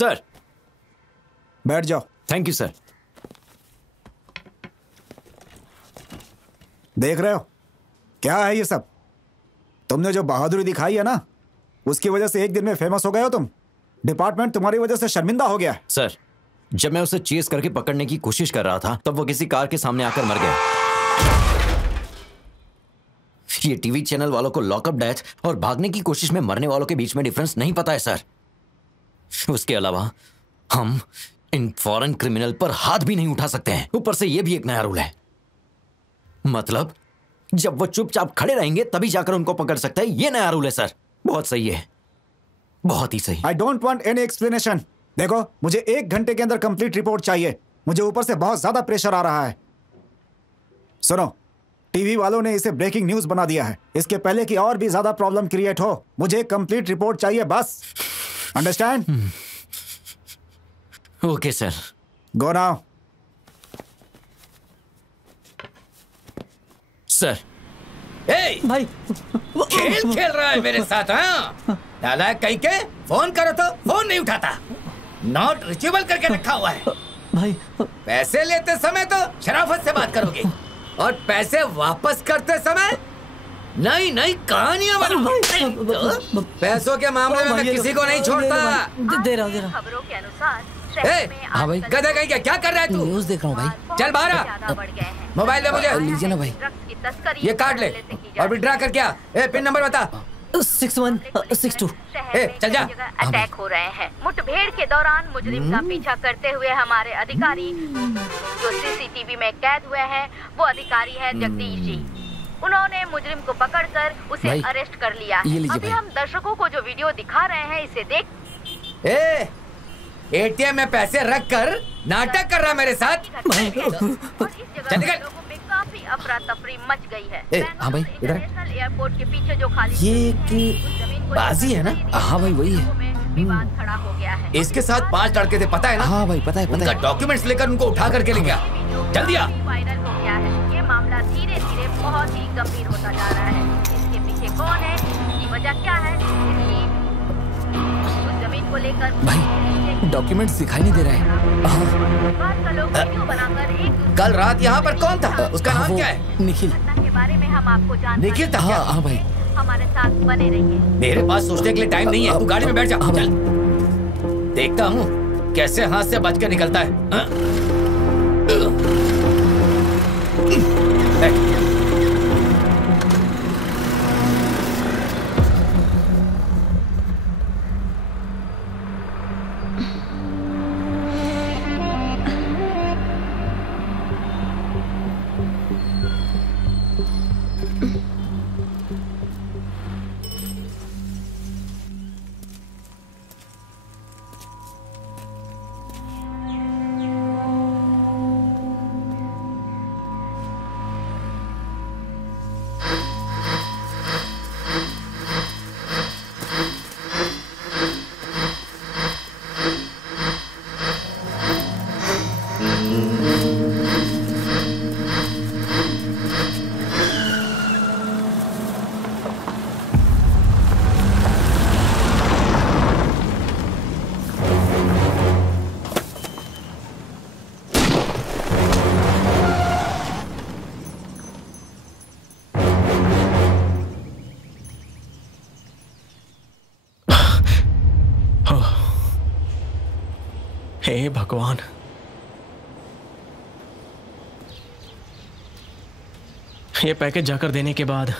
सर। बैठ जाओ। Thank you sir. देख रहे हो क्या है ये सब? तुमने जो बहादुरी दिखाई है ना, उसकी वजह से एक दिन में फेमस हो गए हो तुम। डिपार्टमेंट तुम्हारी वजह से शर्मिंदा हो गया है। सर, जब मैं उसे चेस करके पकड़ने की कोशिश कर रहा था तब वो किसी कार के सामने आकर मर गया। ये टीवी चैनल वालों को लॉकअप डेथ और भागने की कोशिश में मरने वालों के बीच में डिफरेंस नहीं पता है सर। उसके अलावा हम इन फॉरेन क्रिमिनल पर हाथ भी नहीं उठा सकते हैं। ऊपर से ये भी एक नया रूल है, मतलब जब वो चुपचाप खड़े रहेंगे तभी जाकर उनको पकड़ सकते हैं। ये नया रूल है सर। बहुत सही है, बहुत ही सही। I don't want any explanation. देखो, मुझे 1 घंटे के अंदर कंप्लीट रिपोर्ट चाहिए। मुझे ऊपर से बहुत ज्यादा प्रेशर आ रहा है। सुनो, टीवी वालों ने इसे ब्रेकिंग न्यूज बना दिया है। इसके पहले कि और भी ज्यादा प्रॉब्लम क्रिएट हो, मुझे कंप्लीट रिपोर्ट चाहिए बस। Understand? Okay sir. Go now. Sir. ए भाई, खेल खेल रहा है मेरे साथ? हाँ, नालायक कहीं के। फोन करो तो फोन नहीं उठाता, नॉट रिचेबल करके रखा हुआ है। भाई, पैसे लेते समय तो शराफत से बात करोगे और पैसे वापस करते समय नई नई कहानियां बनाओ। पैसों के मामले में मैं किसी को नहीं छोड़ता। दे रहा हूँ। खबरों के अनुसार हाँ भाई, गधा कहीं क्या कर रहा है तू? न्यूज़ देख रहा हूँ भाई। चल बाहर आ, मोबाइल दे मुझे। लीजिए ना भाई। ये काट ले और विड्रा कर क्या? पिन नंबर बता। 6162। चल जा। अटैक हो रहे हैं। मुठभेड़ के दौरान मुजरिम का पीछा करते हुए हमारे अधिकारी जो सीसीटीवी में कैद हुए हैं, वो अधिकारी है जगदीश जी। उन्होंने मुजरिम को पकड़कर उसे अरेस्ट कर लिया। अभी हम दर्शकों को जो वीडियो दिखा रहे हैं इसे देख। एटीएम में पैसे रख कर नाटक कर रहा मेरे साथ। चल निकल। काफी अफरा तफरी मच गई है। हाँ भाई, इधर एयरपोर्ट के पीछे जो खाली ये बाजी है ना? हाँ भाई, वही है। विवाद खड़ा हो गया है। इसके साथ 5 लड़के थे, पता है ना? हाँ भाई, पता है। उनका डॉक्यूमेंट्स लेकर उनको उठा करके ले गया। जल्दी आ। वायरल हो गया है। ये मामला धीरे धीरे बहुत ही गंभीर होता जा रहा है। इसके पीछे कौन है, इसकी वजह क्या है, उस जमीन को लेकर भाई डॉक्यूमेंट्स दिखाई नहीं दे रहा है। कल रात यहाँ पर कौन था? उसका नाम क्या है? निखिल। के बारे में हम आपको जानते हैं। निखिल था क्या? हाँ भाई। हमारे साथ बने रहिए। मेरे पास सोचने के लिए टाइम नहीं है, तू गाड़ी में बैठ जा। चल, देखता हूँ कैसे हाथ से बच के निकलता है। हे भगवान, ये पैकेज जाकर देने के बाद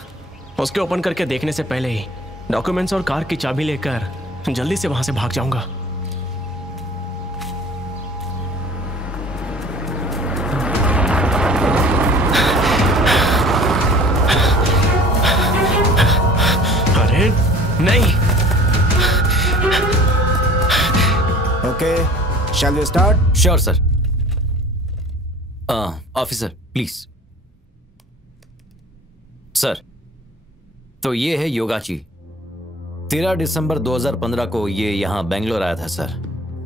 उसके ओपन करके देखने से पहले ही डॉक्यूमेंट्स और कार की चाबी लेकर जल्दी से वहां से भाग जाऊंगा। अरे नहीं। Okay, shall we start? Sure sir. Officer please. Sir, तो ये है योगाची। 13 दिसंबर 2015 को ये यहाँ बेंगलोर आया था सर,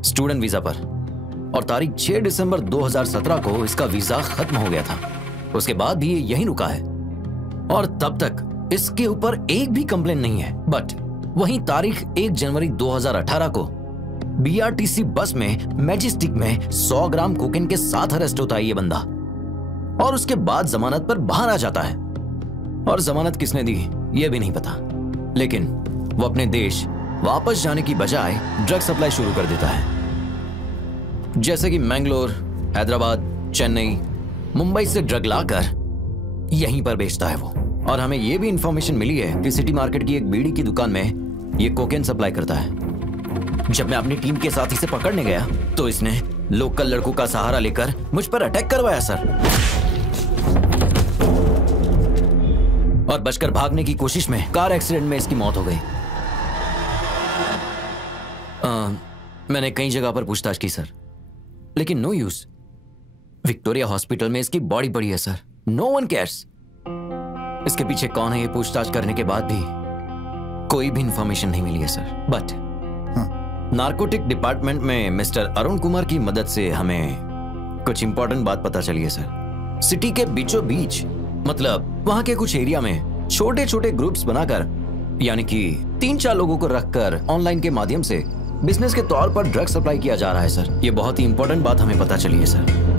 स्टूडेंट वीजा पर। और तारीख 6 दिसंबर 2017 को इसका वीजा खत्म हो गया था। उसके बाद भी ये यहीं रुका है और तब तक इसके ऊपर एक भी कंप्लेन नहीं है। बट वहीं तारीख 1 जनवरी 2018 को बीआरटीसी बस में मैजेस्टिक में 100 ग्राम कोकेन के साथ अरेस्ट होता है ये बंदा, और उसके बाद जमानत पर बाहर आ जाता है। और जमानत किसने दी ये भी नहीं पता, लेकिन वो अपने देश वापस जाने की बजाय ड्रग सप्लाई शुरू कर देता है। जैसे कि मैंगलोर, हैदराबाद, चेन्नई, मुंबई से ड्रग लाकर यहीं पर बेचता है वो। और हमें यह भी इंफॉर्मेशन मिली है कि सिटी मार्केट की एक बीड़ी की दुकान में ये कोकेन सप्लाई करता है। जब मैं अपनी टीम के साथ इसे पकड़ने गया तो इसने लोकल लड़कों का सहारा लेकर मुझ पर अटैक करवाया सर, और बचकर भागने की कोशिश में कार एक्सीडेंट में इसकी मौत हो गई। मैंने कई जगह पर पूछताछ की सर, लेकिन नो यूज। विक्टोरिया हॉस्पिटल में इसकी बॉडी पड़ी है सर, नो वन केयर्स। इसके पीछे कौन है ये पूछताछ करने के बाद भी कोई भी इंफॉर्मेशन नहीं मिली है सर। बट नार्कोटिक डिपार्टमेंट में मिस्टर अरुण कुमार की मदद से हमें कुछ इंपॉर्टेंट बात पता चली है सर। सिटी के बीचों बीच, मतलब वहां के कुछ एरिया में छोटे छोटे ग्रुप्स बनाकर, यानी कि 3-4 लोगों को रखकर ऑनलाइन के माध्यम से बिजनेस के तौर पर ड्रग सप्लाई किया जा रहा है सर। ये बहुत ही इंपॉर्टेंट बात हमें पता चली है सर।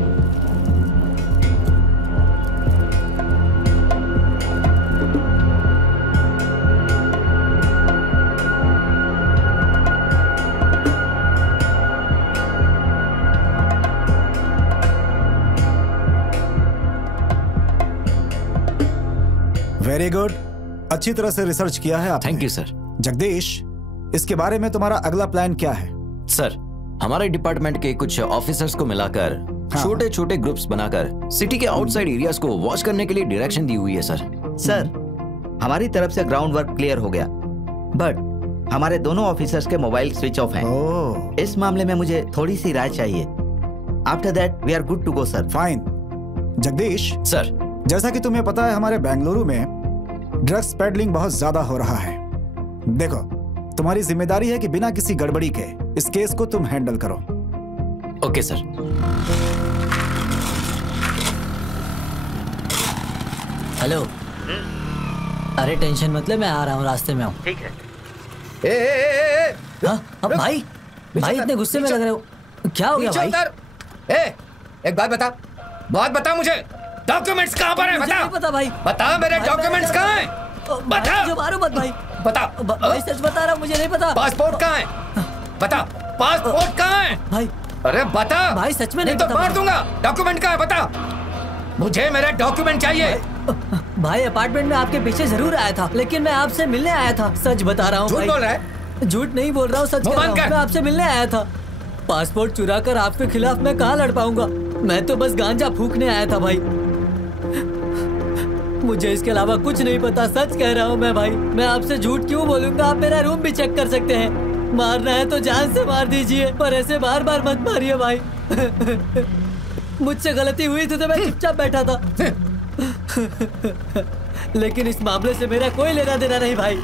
वेरी गुड, अच्छी तरह से रिसर्च किया है आपने। Thank you sir. जगदीश, इसके बारे में तुम्हारा अगला प्लान क्या है? सर, हमारे डिपार्टमेंट के कुछ ऑफिसर्स को मिलाकर छोटे छोटे ग्रुप्स बनाकर सिटी के आउटसाइड एरियाज को वॉच करने के लिए डायरेक्शन दी हुई है सर। सर, हमारी तरफ से ग्राउंड वर्क क्लियर हो गया, बट हमारे दोनों ऑफिसर्स के मोबाइल स्विच ऑफ हैं। इस मामले में मुझे थोड़ी सी राय चाहिए। After that we are good to go sir. Fine. Jagdish sir, जैसा कि तुम्हें पता है हमारे बेंगलुरु में ड्रग्स पेडलिंग बहुत ज्यादा हो रहा है। देखो, तुम्हारी जिम्मेदारी है कि बिना किसी गड़बड़ी के इस केस को तुम हैंडल करो। Okay sir. हेलो। अरे टेंशन मत ले, मैं आ रहा हूँ, रास्ते में हूँ। ठीक है। हाँ, अब भाई इतने गुस्से में लग रहे हो, क्या हो गया भाई? एक बात बता मुझे, डॉक्यूमेंट्स कहाँ पर है? बता। नहीं पता भाई। बता, मेरे डॉक्यूमेंट्स कहाँ हैं? बता। मुझे मारो मत भाई। बता। भाई सच बता रहा हूँ, मुझे नहीं पता। पासपोर्ट कहाँ है? बता, पासपोर्ट कहाँ है? भाई अरे बता भाई, सच में नहीं तो मार दूंगा। डॉक्यूमेंट कहाँ है? बता, मुझे मेरे डॉक्यूमेंट चाहिए। भाई अपार्टमेंट में आपके पीछे जरूर आया था, लेकिन मैं आपसे मिलने आया था। सच बता रहा हूँ। झूठ बोल रहा है? झूठ नहीं बोल रहा हूँ, सच कह रहा हूँ। मैं आपसे मिलने आया था। पासपोर्ट चुरा कर आपके खिलाफ मैं कहाँ लड़ पाऊंगा? मैं तो बस गांजा फूकने आया था भाई, मुझे इसके अलावा कुछ नहीं पता। सच कह रहा हूँ मैं भाई, मैं आपसे झूठ क्यों बोलूंगा? आप मेरा रूम भी चेक कर सकते हैं। मारना है तो जान से मार दीजिए, पर ऐसे बार बार मत मारिए भाई। मुझसे गलती हुई थी तो मैं चुपचाप बैठा था, लेकिन इस मामले से मेरा कोई लेना देना नहीं भाई।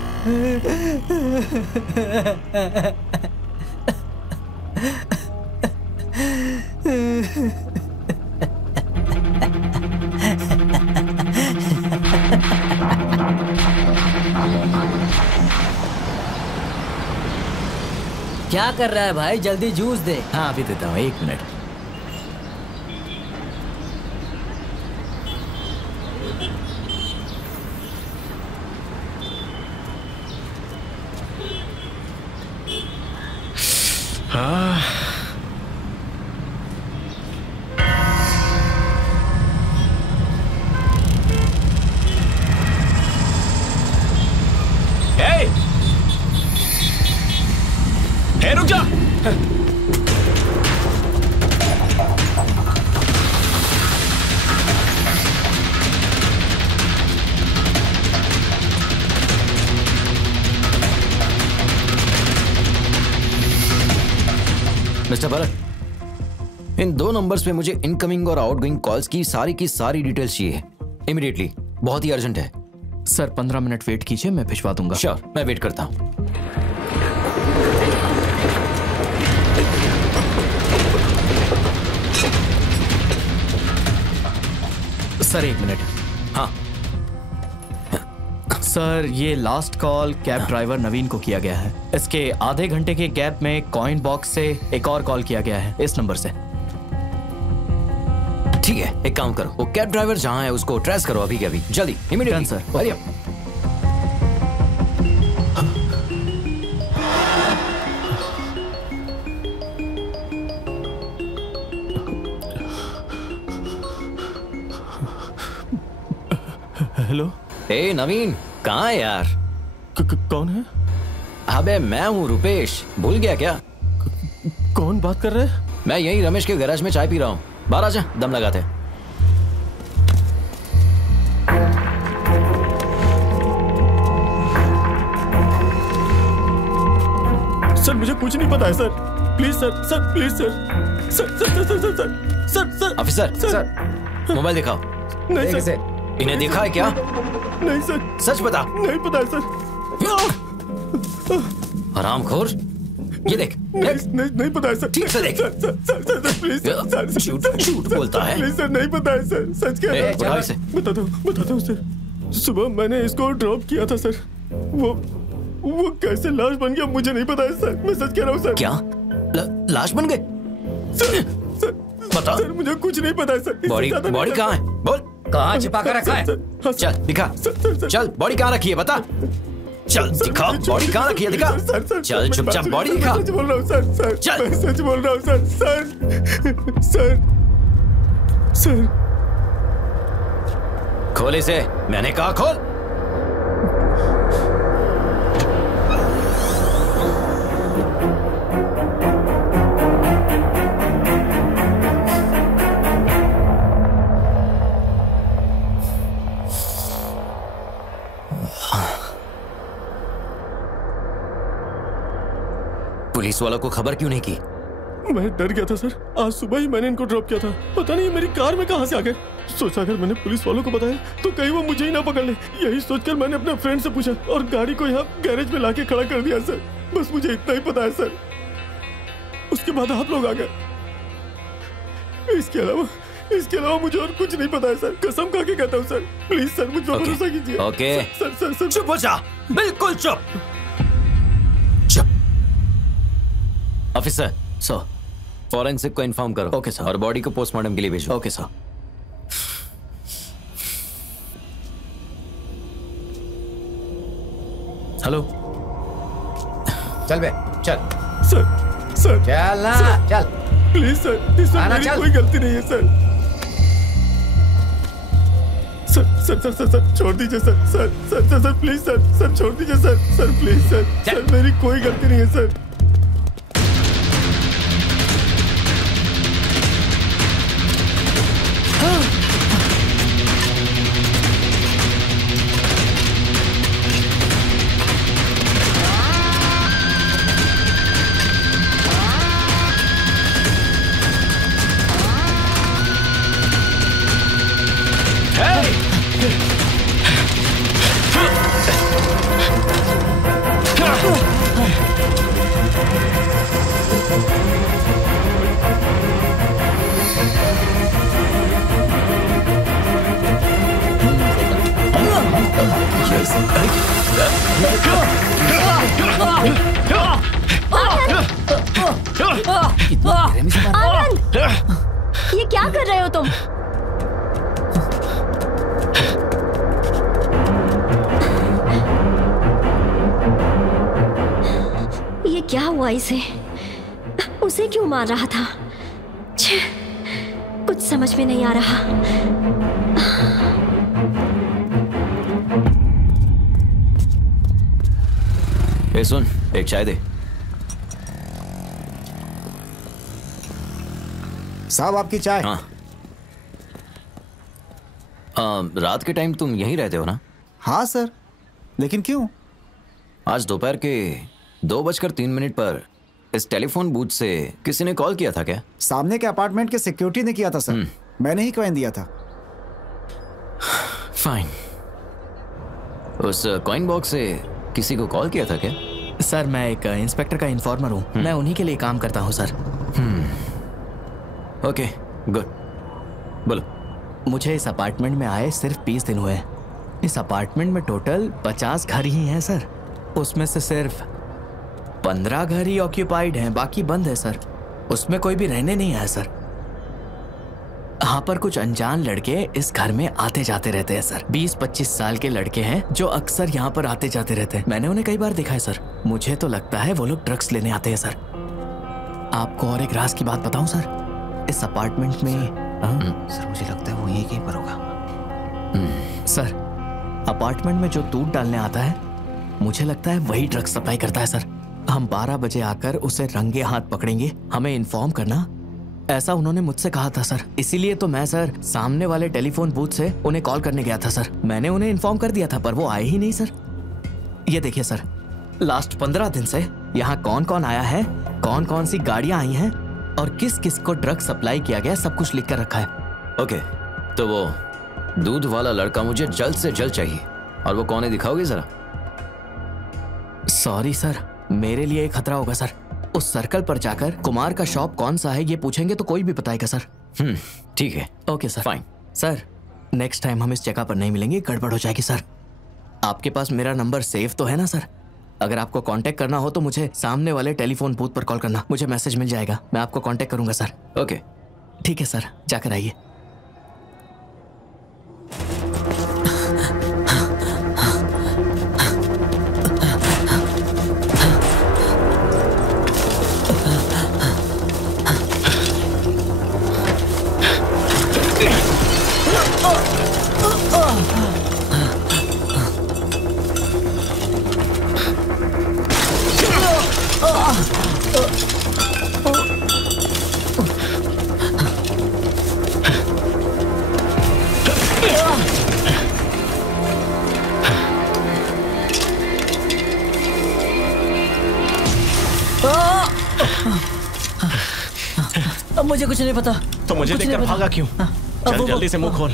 क्या कर रहा है भाई? जल्दी जूस दे। हाँ अभी देता हूँ, 1 मिनट। रुक जा। मिस्टर भरत, इन 2 नंबर्स पे मुझे इनकमिंग और आउटगोइंग कॉल्स की सारी डिटेल्स चाहिए इमीडिएटली। बहुत ही अर्जेंट है सर। 15 मिनट वेट कीजिए, मैं भिजवा दूंगा। श्योर, मैं वेट करता हूँ। Sir 1 minute. हाँ सर ये लास्ट कॉल कैब ड्राइवर नवीन को किया गया है। इसके आधे घंटे के गैप में कॉइन बॉक्स से एक और कॉल किया गया है इस नंबर से। ठीक है, एक काम करो, वो कैब ड्राइवर जहां है उसको ट्रेस करो अभी के अभी, जल्दी immediately sir. Hurry up. Hello. ए नवीन, कहाँ है यार? कौन है? अबे मैं हूँ रुपेश, भूल गया क्या? कौन बात कर रहे हैं? मैं यही रमेश के गैराज में चाय पी रहा हूँ, बाहर आजा, दम लगाते हैं। सर मुझे कुछ नहीं पता है sir, please sir, sir please sir, sir sir sir sir sir sir sir officer sir mobile दिखाओ। नहीं सर, इन्हें देखा है क्या? नहीं सर, सच बता। नहीं पता है सर। हरामखोर, ये देख। नहीं पता है सर। ठीक से देख। सर प्लीज सर, झूठ बोलता है। प्लीज सर, नहीं पता है सर, सच कह रहा हूं। उठाओ इसे। बताता हूँ सर। सुबह मैंने इसको ड्रॉप किया था सर, वो कैसे लाश बन गया मुझे नहीं पता है सर, मैं सच कह रहा हूँ सर। क्या लाश बन गए? सर बता। सर मुझे कुछ नहीं पता है सर। बॉडी कहाँ है? बोल। कहाँ छिपा कर रखा है? चल दिखा। चल बॉडी कहाँ रखी है बता। चल दिखा, बॉडी कहाँ रखी है दिखा। चल चुपचाप बॉडी दिखा। सच बोल रहा हूँ सर, सर चल। मैं सच बोल रहा हूँ सर, सर सर सर। खोल इसे, मैंने कहा खोल। पुलिस वालों को खबर क्यों नहीं की? मैं डर गया था सर, आज सुबह ही मैंने इनको ड्रॉप किया था, पता नहीं मेरी कार में कहां से आ गए। सोचा अगर मैंने पुलिस वालों को बताया तो कहीं वो मुझे ही ना पकड़ ले, यही सोचकर मैंने अपने फ्रेंड से पूछा और गाड़ी को यहाँ गैरेज में लाके खड़ा कर दिया सर। बस मुझे इतना ही पता है सर, उसके बाद आप लोग आ गए। इसके अलावा मुझे और कुछ नहीं पता है सर, कसम खा के कहता हूँ सर, प्लीज सर मुझ पर भरोसा कीजिए। ओके सर सर सर चुप हो जा, बिल्कुल चुप। ऑफिसर सर, फॉरेंसिक को इन्फॉर्म करो। Okay sir. और बॉडी को पोस्टमार्टम के लिए भेजो। Okay sir. हेलो। चल बे, चल। सर चल ना, चल प्लीज सर, इसमें मेरी कोई गलती नहीं है सर। सर छोड़ दीजिए सर, प्लीज सर छोड़ दीजिए सर प्लीज सर, मेरी कोई गलती नहीं है सर। आनंद, ये क्या कर रहे हो तुम? ये क्या हुआ इसे? उसे क्यों मार रहा था? कुछ समझ में नहीं आ रहा। ए सुन, एक चाय दे। साहब आपकी चाय। हाँ। रात के टाइम तुम यहीं रहते हो ना? हाँ सर, लेकिन क्यों? आज दोपहर के 2:03 पर इस टेलीफोन बूथ से किसी ने कॉल किया था क्या? सामने के अपार्टमेंट के सिक्योरिटी ने किया था सर, मैंने ही कॉइन दिया था। फाइन। उस कॉइन बॉक्स से किसी को कॉल किया था क्या? सर मैं एक इंस्पेक्टर का इन्फॉर्मर हूँ, मैं उन्हीं के लिए काम करता हूँ सर। ओके गुड, बोलो। मुझे इस अपार्टमेंट में आए सिर्फ 20 दिन हुए, इस अपार्टमेंट में टोटल 50 घर ही हैं सर। उसमें से सिर्फ 15 घर ही ऑक्यूपाइड हैं, बाकी बंद है सर। उसमें कोई भी रहने नहीं आया सर। यहाँ पर कुछ अनजान लड़के इस घर में आते जाते रहते हैं सर। 20-25 साल के लड़के हैं जो अक्सर यहाँ पर आते जाते रहते हैं। मैंने उन्हें कई बार देखा है सर। मुझे तो लगता है वो लोग ड्रग्स लेने आते हैं सर। आपको और एक राज की बात बताऊं सर, इस अपार्टमेंट में सर मुझे लगता है वो यहीं कहीं पर होगा। सर अपार्टमेंट में जो दूध डालने आता है, मुझे लगता है वही ड्रग्स सप्लाई करता है सर। हम 12 बजे आकर उसे रंगे हाथ पकड़ेंगे, हमें इन्फॉर्म करना, ऐसा उन्होंने मुझसे कहा था सर। इसीलिए तो मैं सर सामने वाले टेलीफोन बूथ से उन्हें कॉल करने गया था सर। मैंने उन्हें इन्फॉर्म कर दिया था पर वो आए ही नहीं सर। ये देखिए सर, लास्ट 15 दिन से यहाँ कौन कौन आया है, कौन कौन सी गाड़ियां आई हैं और किस किस को ड्रग सप्लाई किया गया, सब कुछ लिख कर रखा है। ओके, तो वो दूध वाला लड़का मुझे जल्द से जल्द चाहिए। और वो कौन है, दिखाओगे जरा? सॉरी सर, मेरे लिए एक खतरा होगा सर। उस सर्कल पर जाकर कुमार का शॉप कौन सा है ये पूछेंगे तो कोई भी बताएगा सर। ठीक है। Okay sir, fine. Sir next time हम इस जगह पर नहीं मिलेंगे, गड़बड़ हो जाएगी सर। आपके पास मेरा नंबर सेव तो है ना सर? अगर आपको कांटेक्ट करना हो तो मुझे सामने वाले टेलीफोन बूथ पर कॉल करना, मुझे मैसेज मिल जाएगा, मैं आपको कांटेक्ट करूंगा सर। ओके ठीक है सर, जाकर आइए। मुझे कुछ नहीं पता। तो मुझे देखकर भागा क्यों? चल जल्दी से मुंह खोल।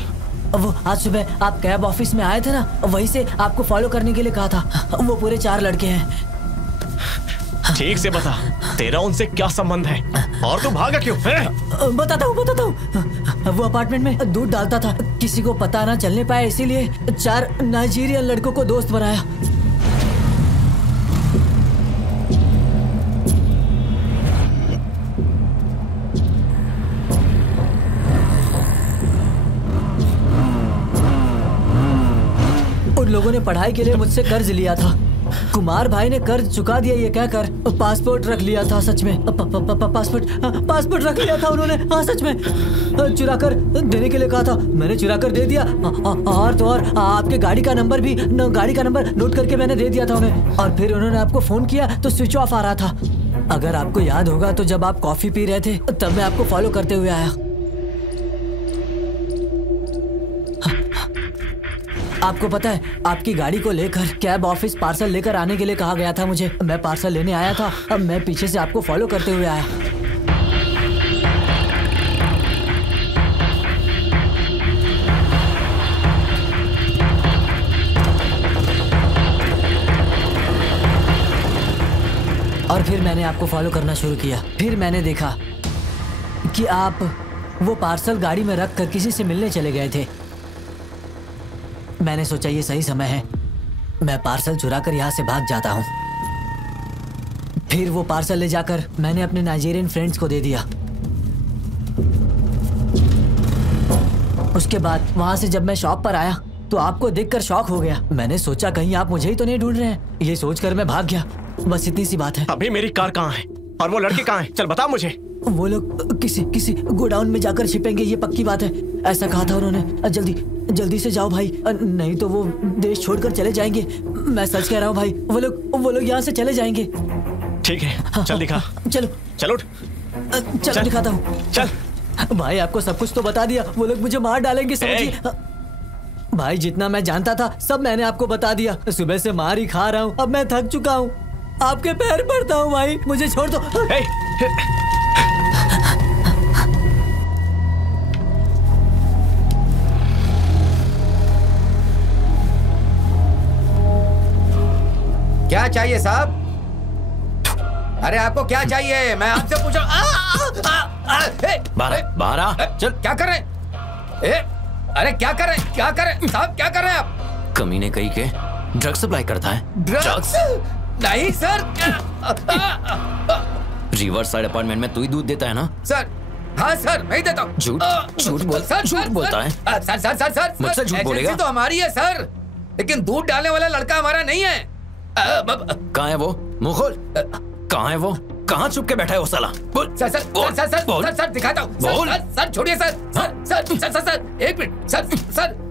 वो आज सुबह आप कैब ऑफिस में आए थे ना, वहीं से आपको फॉलो करने के लिए कहा था। वो पूरे 4 लड़के हैं। ठीक से बता, तेरा उनसे क्या संबंध है और तू भागा क्यों? बताता हूँ। वो अपार्टमेंट में दूध डालता था, किसी को पता ना चलने पाए इसीलिए 4 नाइजीरियन लड़कों को दोस्त बनाया। उन लोगों ने पढ़ाई के लिए मुझसे कर्ज लिया था। कुमार भाई ने कर्ज चुका दिया ये कहकर पासपोर्ट रख लिया था। सच में पासपोर्ट रख लिया था उन्होंने। हाँ सच में चुरा कर देने के लिए कहा था, मैंने चुरा कर दे दिया। और तो और आपके गाड़ी का नंबर नोट करके मैंने दे दिया था उन्हें। और फिर उन्होंने आपको फोन किया तो स्विच ऑफ आ रहा था। अगर आपको याद होगा तो जब आप कॉफी पी रहे थे तब मैं आपको फॉलो करते हुए आया। आपको पता है, आपकी गाड़ी को लेकर कैब ऑफिस पार्सल लेकर आने के लिए कहा गया था मुझे। मैं पार्सल लेने आया था, अब मैं पीछे से आपको फॉलो करते हुए आया। और फिर मैंने आपको फॉलो करना शुरू किया। फिर मैंने देखा कि आप वो पार्सल गाड़ी में रख कर किसी से मिलने चले गए थे। मैंने सोचा ये सही समय है, मैं पार्सल चुरा कर यहाँ से भाग जाता हूँ। फिर वो पार्सल ले जाकर मैंने अपने नाइजीरियन फ्रेंड्स को दे दिया। उसके बाद वहाँ से जब मैं शॉप पर आया तो आपको देखकर शॉक हो गया। मैंने सोचा कहीं आप मुझे ही तो नहीं ढूंढ रहे हैं, ये सोचकर मैं भाग गया। बस इतनी सी बात है। अभी मेरी कार कहाँ है और वो लड़के कहाँ हैं? चल बता मुझे। वो लोग किसी गोडाउन में जाकर छिपेंगे, ये पक्की बात है, ऐसा कहा था उन्होंने। जल्दी से जाओ भाई, नहीं तो वो देश छोड़कर चले जाएंगे। मैं सच कह रहा हूँ भाई, वो लोग यहाँ से चले जाएंगे। ठीक है, चल दिखा। चलो उठ। चलो दिखाता हूँ। चल भाई, आपको सब कुछ तो बता दिया, वो लोग मुझे मार डालेंगे समझिए। भाई जितना मैं जानता था सब मैंने आपको बता दिया। सुबह से मार ही खा रहा हूँ, अब मैं थक चुका हूँ। आपके पैर पड़ता हूँ भाई, मुझे छोड़ दो। क्या चाहिए साहब? अरे आपको क्या चाहिए? मैं आपसे पूछा। बाहर आ। चल। क्या कर रहे हैं? अरे क्या कर रहे हैं साहब? क्या कर रहे हैं आप? कमीने कहीं के ड्रग्स सप्लाई करता है। ड्रग्स? नहीं सर। रिवर्स साइड अपार्टमेंट में तू ही दूध देता है ना? सर हाँ सर मैं ही देता हूँ। झूठ बोलता है। सर मुझसे झूठ बोलेगा? तो हमारी है सर, लेकिन दूध डालने वाला लड़का हमारा नहीं है। कहाँ है वो? मुंह खोल। कहाँ है वो? कहाँ छुप के बैठा है वो साला? बोल। सर दिखाता हूँ। सर छोड़िए सर। एक मिनट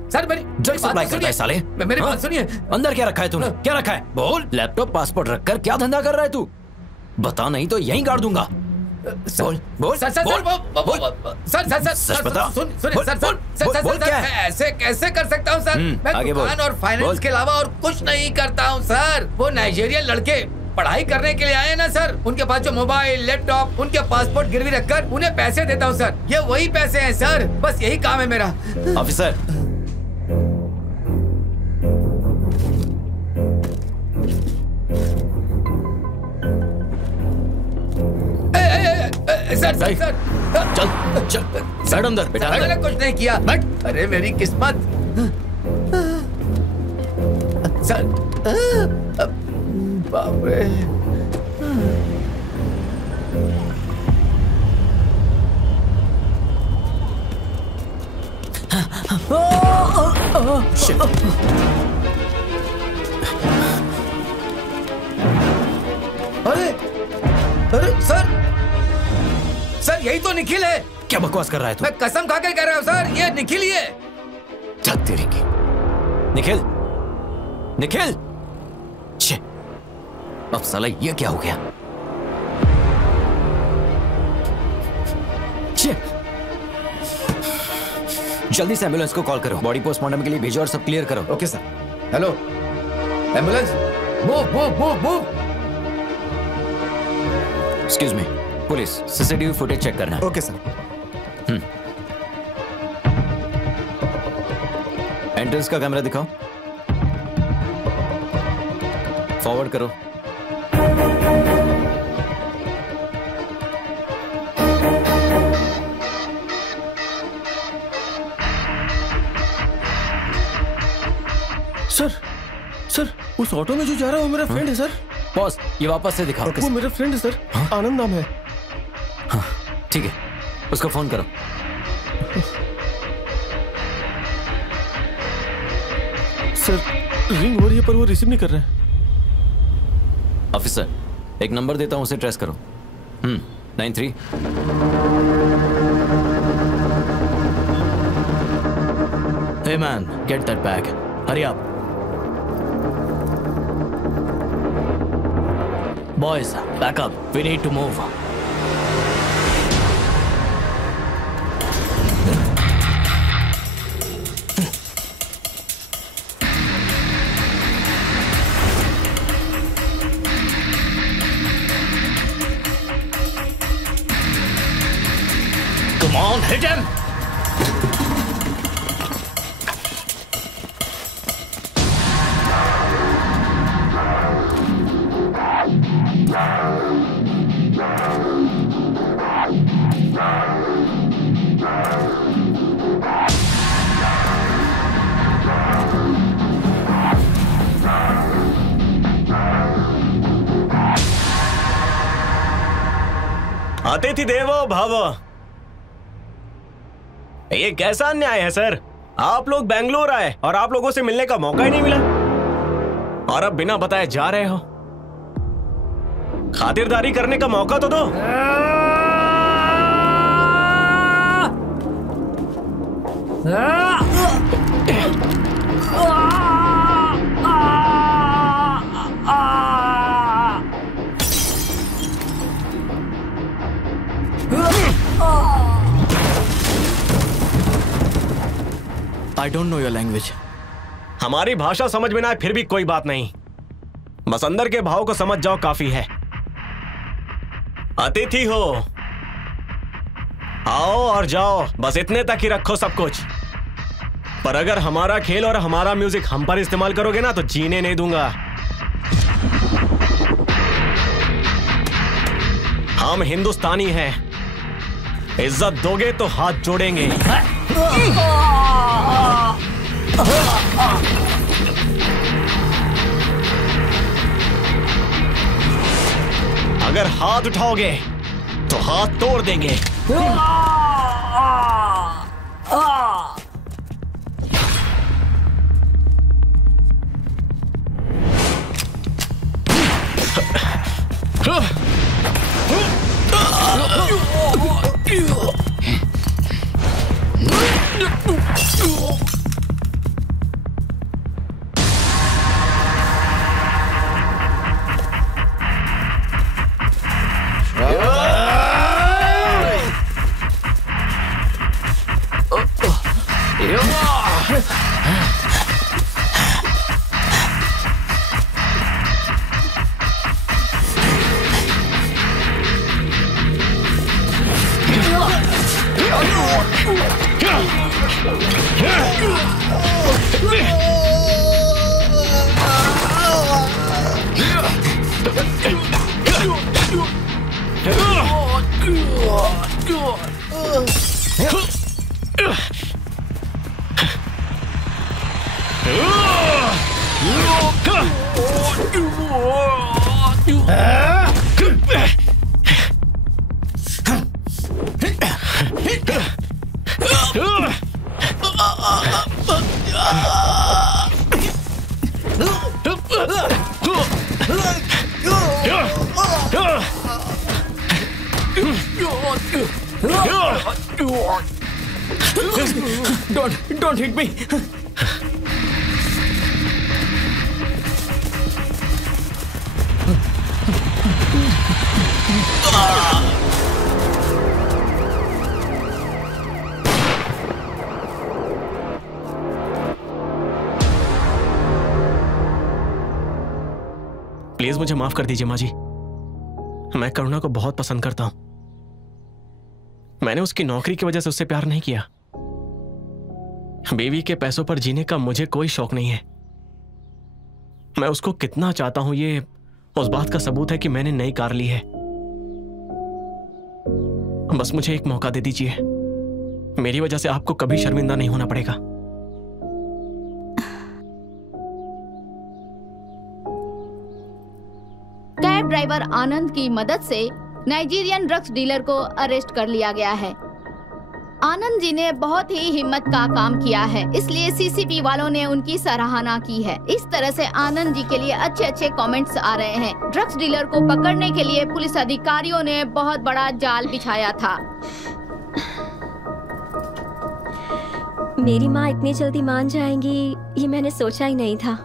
सर मेरी ड्रग्स सप्लाई करता है साले। मेरी बात सुनिए। अंदर क्या रखा है तूने? क्या रखा है? बोल। लैपटॉप पासपोर्ट रखकर क्या धंधा कर रहा है तू? बता नहीं तो यहीं गाड़ दूंगा। बोल। सर बता। सुन ऐसे कैसे कर सकता हूँ सर? मैं दुकान और फाइनेंस के अलावा और कुछ नहीं करता हूँ सर। वो नाइजीरियन लड़के पढ़ाई करने के लिए आए ना सर, उनके पास जो मोबाइल, लैपटॉप, उनके पासपोर्ट गिरवी रखकर उन्हें पैसे देता हूँ सर। ये वही पैसे हैं सर, बस यही काम है मेरा। ऑफिसर, सर चल बैठ अंदर बेटा। मैंने कुछ नहीं किया। बैठ। अरे मेरी किस्मत सर। बाप रे। अरे सर यही तो निखिल है। क्या बकवास कर रहा है तू? मैं कसम खा के कह रहा हूँ सर, ये निखिल ही है। चल तेरी की। निखिल छे, अब साला ये क्या हो गया? छे, जल्दी से एम्बुलेंस को कॉल करो, बॉडी पोस्टमार्टम के लिए भेजो और सब क्लियर करो। Okay sir. Hello ambulance, move. Excuse me, police CCTV footage check करना है। Okay sir. एंट्रेंस का कैमरा दिखाओ, फॉरवर्ड करो। सर उस ऑटो में जो जा रहा है वो मेरा फ्रेंड है सर। बॉस ये वापस से दिखाओ। वो मेरा फ्रेंड है सर। आनंद नाम है। हाँ ठीक है, उसको फोन करो। सर रिंग हो रही है पर वो रिसीव नहीं कर रहा है। ऑफिसर एक नंबर देता हूं, उसे ट्रेस करो। 93। Hey man, get that bag. Hurry up. Boys, back up. We need to move. Come on, hit him! अतिथि देवो भव। ये कैसा अन्याय है सर? आप लोग बेंगलोर आए और आप लोगों से मिलने का मौका ही नहीं मिला, और अब बिना बताए जा रहे हो। खातिरदारी करने का मौका तो दो। I don't know your language. हमारी भाषा समझ में ना आए फिर भी कोई बात नहीं, बस अंदर के भाव को समझ जाओ काफी है। अतिथि हो, आओ और जाओ, बस इतने तक ही रखो सब कुछ। पर अगर हमारा खेल और हमारा म्यूजिक हम पर इस्तेमाल करोगे ना तो जीने नहीं दूंगा। हम हिंदुस्तानी हैं, इज्जत दोगे तो हाथ जोड़ेंगे। अगर हाथ उठाओगे तो हाथ तोड़ देंगे। Don't hit me. प्लीज मुझे माफ कर दीजिए माँ जी। मैं करुणा को बहुत पसंद करता हूं। मैंने उसकी नौकरी की वजह से उससे प्यार नहीं किया। बीवी के पैसों पर जीने का मुझे कोई शौक नहीं है। मैं उसको कितना चाहता हूं ये उस बात का सबूत है कि मैंने नई कार ली है। बस मुझे एक मौका दे दीजिए। मेरी वजह से आपको कभी शर्मिंदा नहीं होना पड़ेगा। कैब ड्राइवर आनंद की मदद से नाइजीरियन ड्रग्स डीलर को अरेस्ट कर लिया गया है। आनंद जी ने बहुत ही हिम्मत का काम किया है, इसलिए सीसीपी वालों ने उनकी सराहना की है। इस तरह से आनंद जी के लिए अच्छे अच्छे कमेंट्स आ रहे हैं। ड्रग्स डीलर को पकड़ने के लिए पुलिस अधिकारियों ने बहुत बड़ा जाल बिछाया था। मेरी माँ इतनी जल्दी मान जाएंगी ये मैंने सोचा ही नहीं था।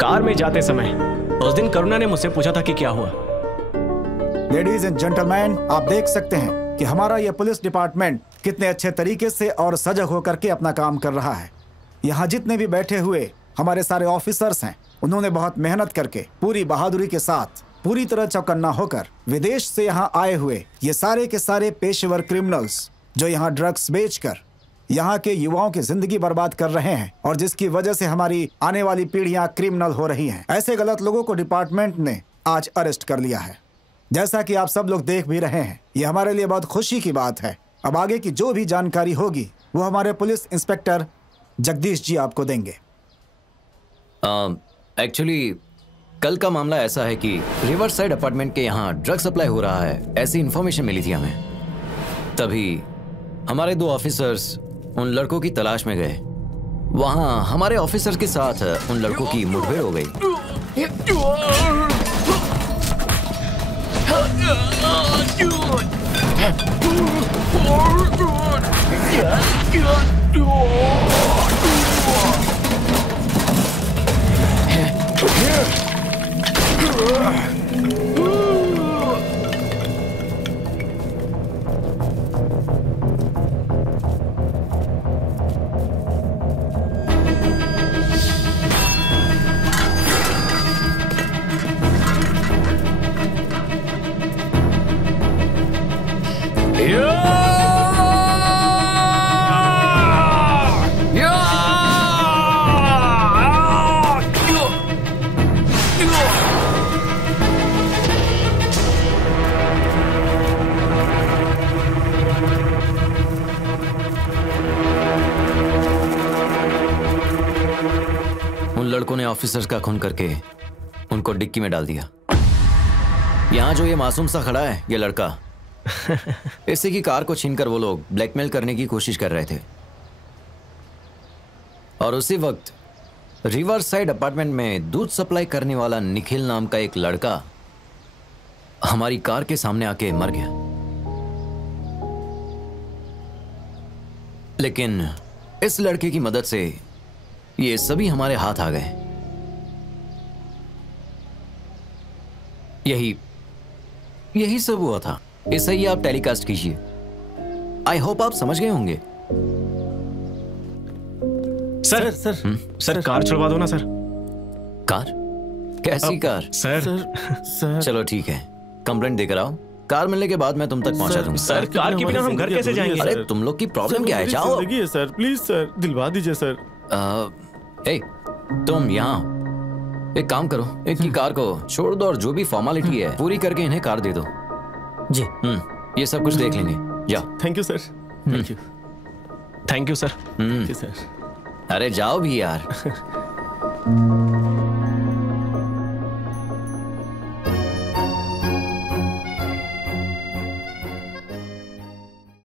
कार में जाते समय उस दिन करुणा ने मुझसे पूछा था कि क्या हुआ। लेडीज एंड जेंटलमैन, आप देख सकते हैं कि हमारा यह पुलिस डिपार्टमेंट कितने अच्छे तरीके से और सजग होकर के अपना काम कर रहा है। यहाँ जितने भी बैठे हुए हमारे सारे ऑफिसर्स हैं, उन्होंने बहुत मेहनत करके पूरी बहादुरी के साथ पूरी तरह चौकन्ना होकर विदेश से यहाँ आए हुए ये सारे के सारे पेशेवर क्रिमिनल्स जो यहाँ ड्रग्स बेचकर यहाँ के युवाओं की जिंदगी बर्बाद कर रहे हैं और जिसकी वजह से हमारी आने वाली पीढ़ियां क्रिमिनल हो रही हैं, ऐसे गलत लोगों को डिपार्टमेंट ने आज अरेस्ट कर लिया है। जैसा कि आप सब लोग देख भी रहे हैं, ये हमारे लिए बहुत खुशी की बात है। अब आगे की जो भी जानकारी होगी वो हमारे पुलिस इंस्पेक्टर जगदीश जी आपको देंगे। एक्चुअली कल का मामला ऐसा है कि रिवर साइड अपार्टमेंट के यहाँ ड्रग सप्लाई हो रहा है, ऐसी इन्फॉर्मेशन मिली थी हमें। तभी हमारे 2 ऑफिसर्स उन लड़कों की तलाश में गए। वहाँ हमारे ऑफिसर्स के साथ उन लड़कों की मुठभेड़ हो गई। लड़कों ने ऑफिसर्स का खून करके उनको डिक्की में डाल दिया। यहाँ जो ये मासूम सा खड़ा है, ये लड़का, इसी की कार को छीनकर वो लोग ब्लैकमेल करने की कोशिश कर रहे थे। और उसी वक्त रिवर साइड अपार्टमेंट में दूध सप्लाई करने वाला निखिल नाम का एक लड़का हमारी कार के सामने आके मर गया। लेकिन इस लड़के की मदद से ये सभी हमारे हाथ आ गए। यही सब हुआ था। इसे ही आप टेलीकास्ट कीजिए। आई होप आप समझ गए होंगे। सर कार छुड़वा दो ना सर। कार? कैसी कार? सर चलो ठीक है, कंप्लेंट देकर आओ। कार मिलने के बाद मैं तुम तक पहुंचा दूंगा। सर कार के बिना हम घर कैसे जाएंगे? अरे तुम लोग की प्रॉब्लम क्या है? जाओ। सर प्लीज सर, दिलवा दीजिए सर। तुम यहाँ एक काम करो, एक की कार को छोड़ दो और जो भी फॉर्मेलिटी है पूरी करके इन्हें कार दे दो। जी। ये सब कुछ देख लेंगे। जाओ। Thank you sir. Thank you sir. अरे जाओ भी यार।